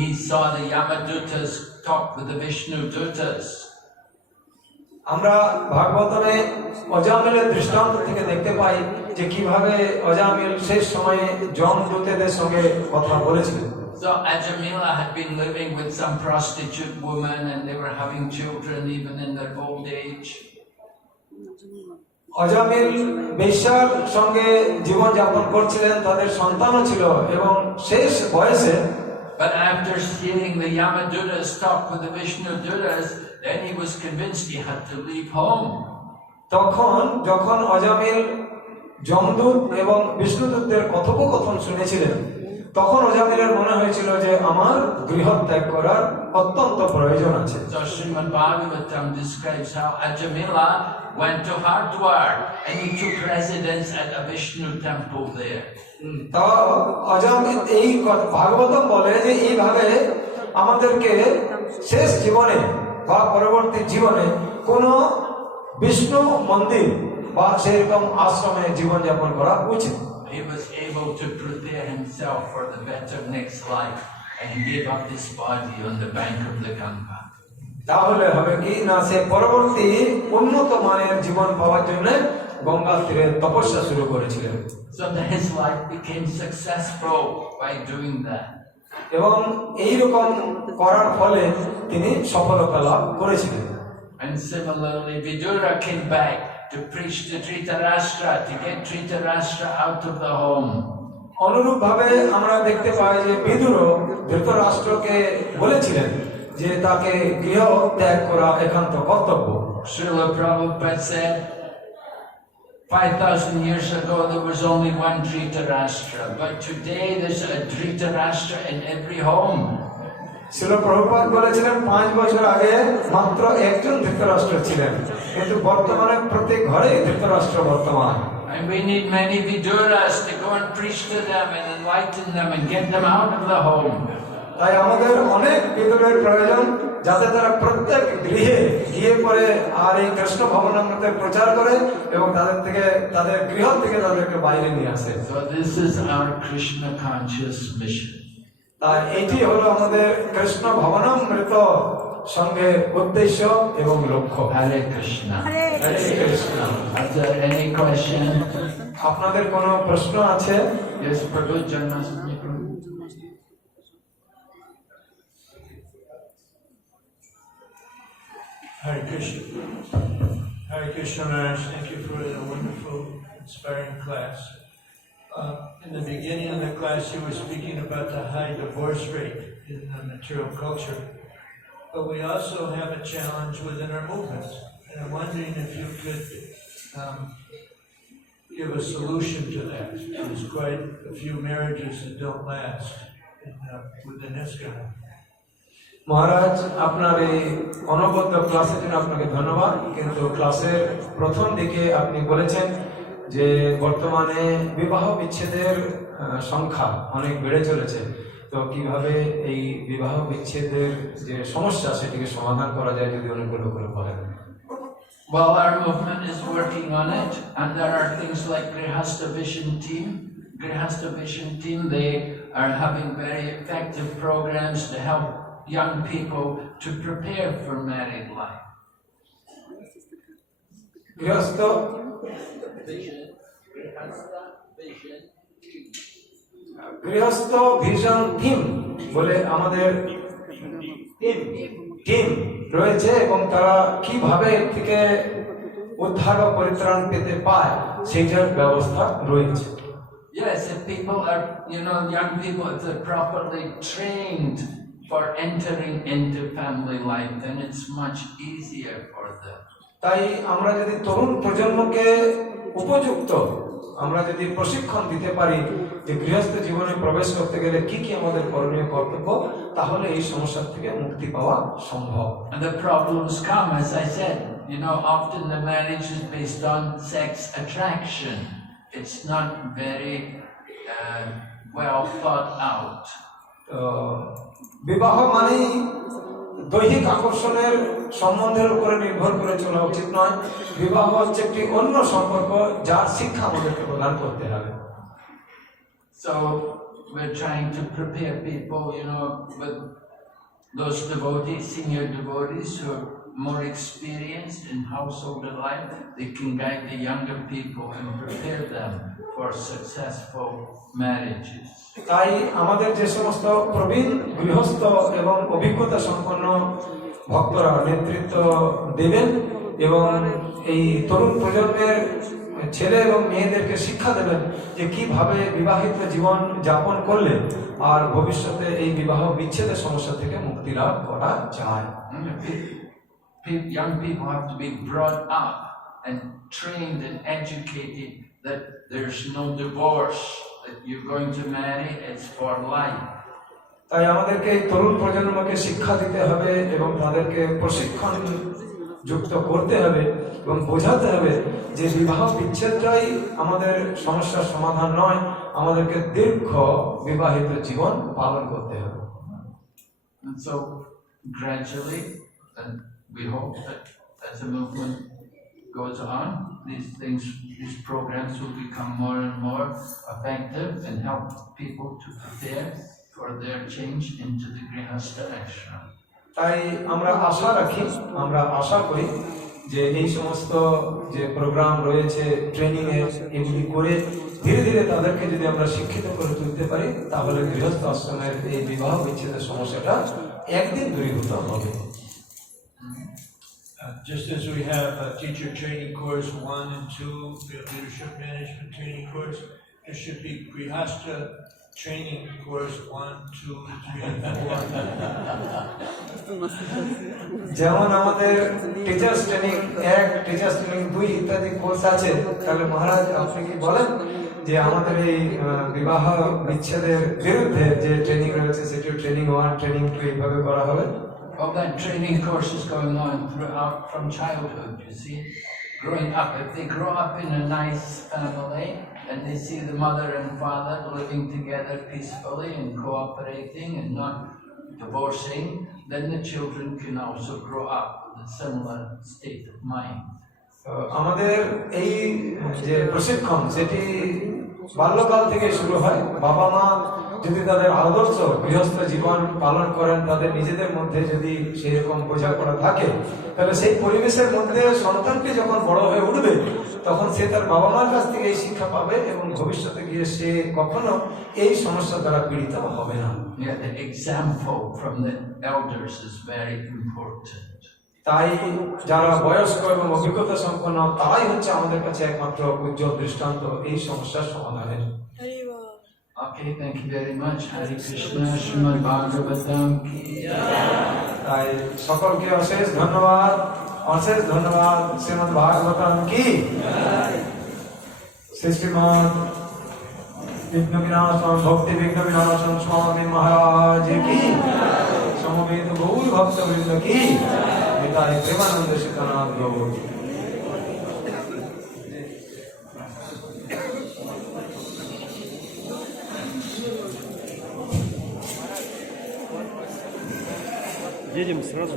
he saw the Yamadutas talk with the Vishnu Dutas. আমরা ভাগবতনে অজামিলের দৃষ্টান্ত থেকে দেখতে পাই যে কিভাবে অজামিল শেষ সময়ে যমদূতদের সঙ্গে কথা বলেছিলেন। So Ajamila had been living with some prostitute woman and they were having children even in their old age. Ajamil বেশ্যার সঙ্গে জীবন যাপন করছিলেন, তাদের সন্তানও ছিল এবং শেষ বয়সে But after hearing the Yamadutas talk with the Vishnu Dutas, then he was convinced he had to leave home. তখন যখন অজামিল যমদূত এবং বিষ্ণুদূতদের কথোপকথন শুনেছিলেন, তখন অজামিলের মনে হয়েছিল যে আমার গৃহত্যাগ করার অত্যন্ত প্রয়োজন আছে। So Srimad Bhagavatam describes how Ajamila went to Hardwar and he took residence at a Vishnu temple there. তা অজামিল এই ভাগবতম বলে যে এইভাবে আমাদেরকে শেষ জীবনে বা পরবর্তী জীবনে কোন বিষ্ণু মন্দির বা সেরকম আশ্রমে জীবনযাপন করা উচিত। He was able to prepare himself for the better next life and he gave up his body on the bank of the Ganga. তাহলে হবে কি না, সে পরবর্তী উন্নত মানের জীবন পাওয়ার জন্য গঙ্গা তীরে তপস্যা শুরু করেছিলেন। So that his life became successful by doing that. এবং এইরকম করার ফলে তিনি সফলতা লাভ করেছিলেন। And similarly, Vidura came back to preach to Dhritarashtra, to get Dhritarashtra out of the home. অনুরূপ ভাবে আমরা দেখতে পাই যে বিদুর ধৃতরাষ্ট্রকে বলেছিলেন যে তাকে গৃহ ত্যাগ করা একান্ত কর্তব্য। Srila Prabhupada said, 5,000 years ago there was only one Dhritarashtra, but today there's a Dhritarashtra in every home. Srila প্রভুপাদ বলেছিলেন 5 বছর আগে মাত্র একজন ধৃতরাষ্ট্র ছিলেন, কিন্তু বর্তমানে প্রত্যেক ঘরে ধৃতরাষ্ট্র বর্তমান। And we need many Viduras to go and preach to them and enlighten them and get them out of the home. তাই আমাদের অনেক বিদুরের প্রয়োজন, যাতে তারা প্রত্যেক গৃহে গিয়ে পরে আর এই কৃষ্ণ ভবনামৃতের প্রচার করে এবং তাদের গৃহ থেকে তাদেরকে বাইরে নিয়ে আসে। So this is our Krishna conscious mission. তাই এটি হলো আমাদের কৃষ্ণ ভবনামৃত সংঘের উদ্দেশ্য এবং লক্ষ্য। Hare Krishna. Hare Krishna. Are there any questions? আপনাদের কোনো প্রশ্ন আছে? Yes, Prabhu Janmashtami. Hare Krishna. Hare Krishna Maharaj, thank you for the wonderful, inspiring class. In the beginning of the class, you were speaking about the high divorce rate in the material culture. But we also have a challenge within our movements. And I'm wondering if you could give a solution to that. There's quite a few marriages that don't last within ISKCON. মহারাজ, আপনার এই অনবদ্য ক্লাসের জন্য আপনাকে ধন্যবাদ। কিন্তু ক্লাসের প্রথম দিকে আপনি বলেছেন যে বর্তমানে বিবাহ বিচ্ছেদের সংখ্যা অনেক বেড়ে চলেছে, তো কিভাবে এই বিবাহ বিচ্ছেদের যে সমস্যা সেটিকে সমাধান করা যায় যদি অনেকগুলো করে বলেন। Well, our movement is working on it, and there are things like Grihastha Vision Team. Grihastha Vision Team, they are having very effective programs to help young people to prepare for married life. Grihastha vision team বলে আমাদের টিম রয়েছে এবং তারা কিভাবে এর থেকে উদ্ধার বা পরিত্রাণ পেতে পায় সেইটার ব্যবস্থা রয়েছে। Yes, if people are, young people, if they're properly trained for entering into family life, then it's much easier for them. তাই আমরা যদি তরুণ প্রজন্মকে উপযুক্ত আমরা যদি প্রশিক্ষণ দিতে পারি যে গৃহস্থ জীবনে প্রবেশ করতে গেলে কি কি আমাদের করণীয় কর্তব্য, তাহলে এই সমস্যা থেকে মুক্তি পাওয়া সম্ভব। And the problems come, as I said, often the marriage is based on sex attraction. It's not very well thought out. তো বিবাহ মানেই দৈহিক আকর্ষণের সম্বন্ধের উপরে নির্ভর করে চলা উচিত নয়। বিবাহ হচ্ছে একটি অন্য সম্পর্ক যার শিক্ষা আমাদেরকে প্রদান করতে হবে। So we're trying to prepare people, with those devotees, senior devotees who are more experienced in household life. They can guide the younger people and prepare them for successful marriages. তাই আমাদের যে সমস্ত প্রবীণ গৃহস্থ এবং অভিজ্ঞতা সম্পন্ন ভক্তরা নেতৃত্ব দেবেন এবং এই তরুণ প্রজন্মের ছেলে এবং মেয়েদেরকে শিক্ষা দেবেন যে কিভাবে বিবাহিত জীবন যাপন করলে আর ভবিষ্যতে এই বিবাহ বিচ্ছেদের সমস্যা থেকে মুক্তি লাভ করা যায়। Young people have to be brought up and trained and educated that there's no divorce, that you're going to marry, it's for life. তাই আমাদেরকে তরুণ প্রজন্মকে শিক্ষা দিতে হবে এবং তাদেরকে প্রশিক্ষণ যুক্ত করতে হবে এবং বোঝাতে হবে যে বিবাহ বিচ্ছেদটাই আমাদের সমস্যার সমাধান নয়, আমাদেরকে দীর্ঘ বিবাহিত জীবন পালন করতে হবে। And so gradually, and we hope that as the movement goes on, these programs will become more and more effective and help people to prepare for their change into the Grihastha ashram. তাই আমরা আশা করি যে এই সমস্ত যে প্রোগ্রাম রয়েছে ট্রেনিং এর, এগুলি করে ধীরে ধীরে তাদেরকে যদি আমরা শিক্ষিত করে তুলতে পারি তাহলে গৃহস্থ আশ্রমের এই বিবাহ বিচ্ছেদের সমস্যাটা একদিন দূরীভূত হবে। Just as we have teacher training course 1 and 2, we have leadership management training course, there should be Grihastha training course 1, 2, 3, and 4. যেমন আমাদের টিচার্স ট্রেনিং 1, টিচার্স ট্রেনিং 2 ইত্যাদি কোর্স আছে, তাহলে মহারাজ আপনি কি বলেন যে আমাদের এই বিবাহ বিচ্ছেদের বিরুদ্ধে যে ট্রেনিং রয়েছে সেটি ট্রেনিং 1, ট্রেনিং 2 এইভাবে করা হবে? Well, that training course is going on throughout from childhood, you see. Growing up, if they grow up in a nice family and they see the mother and father living together peacefully and cooperating and not divorcing, then the children can also grow up with a similar state of mind. আমাদের এই যে প্রশিক্ষণ সেটি বাল্যকাল থেকে শুরু হয়। বাবা মা যদি তাদের আদর্শ গৃহস্থ জীবন পালন করেন, তাদের নিজেদের মধ্যে যদি সেই রকম বোঝাপড়া থাকে, তাহলে সেই পরিবেশের মধ্যে সন্তানটি যখন বড় হয়ে উঠবে তখন সে তার বাবা মার কাছ থেকে এই শিক্ষা পাবে এবং ভবিষ্যতে গিয়ে সে কখনো এই সমস্যা দ্বারা পীড়িত হবে না। Yeah, the example from the elders is very important. তাই যারা বয়স্ক এবং অভিজ্ঞতা সম্পন্ন তারাই হচ্ছে আমাদের কাছে একমাত্র উজ্জ্বল দৃষ্টান্ত এই সমস্যার সমাধানের। Okay, thank you very much. Hare Krishna, Srimad Bhagavatam ki তাই সকলকে অশেষ ধন্যবাদ, শ্রীমদ ভাগবতম কি শ্রীমদ বিঘ্ন বিনাশন ভক্তি বিঘ্ন বিনাশন স্বামী মহারাজ কি সমবেত গৌর ভক্তবৃন্দ কি নিতাই প্রেমানন্দ সীতানাথ গৌর। Едем сразу.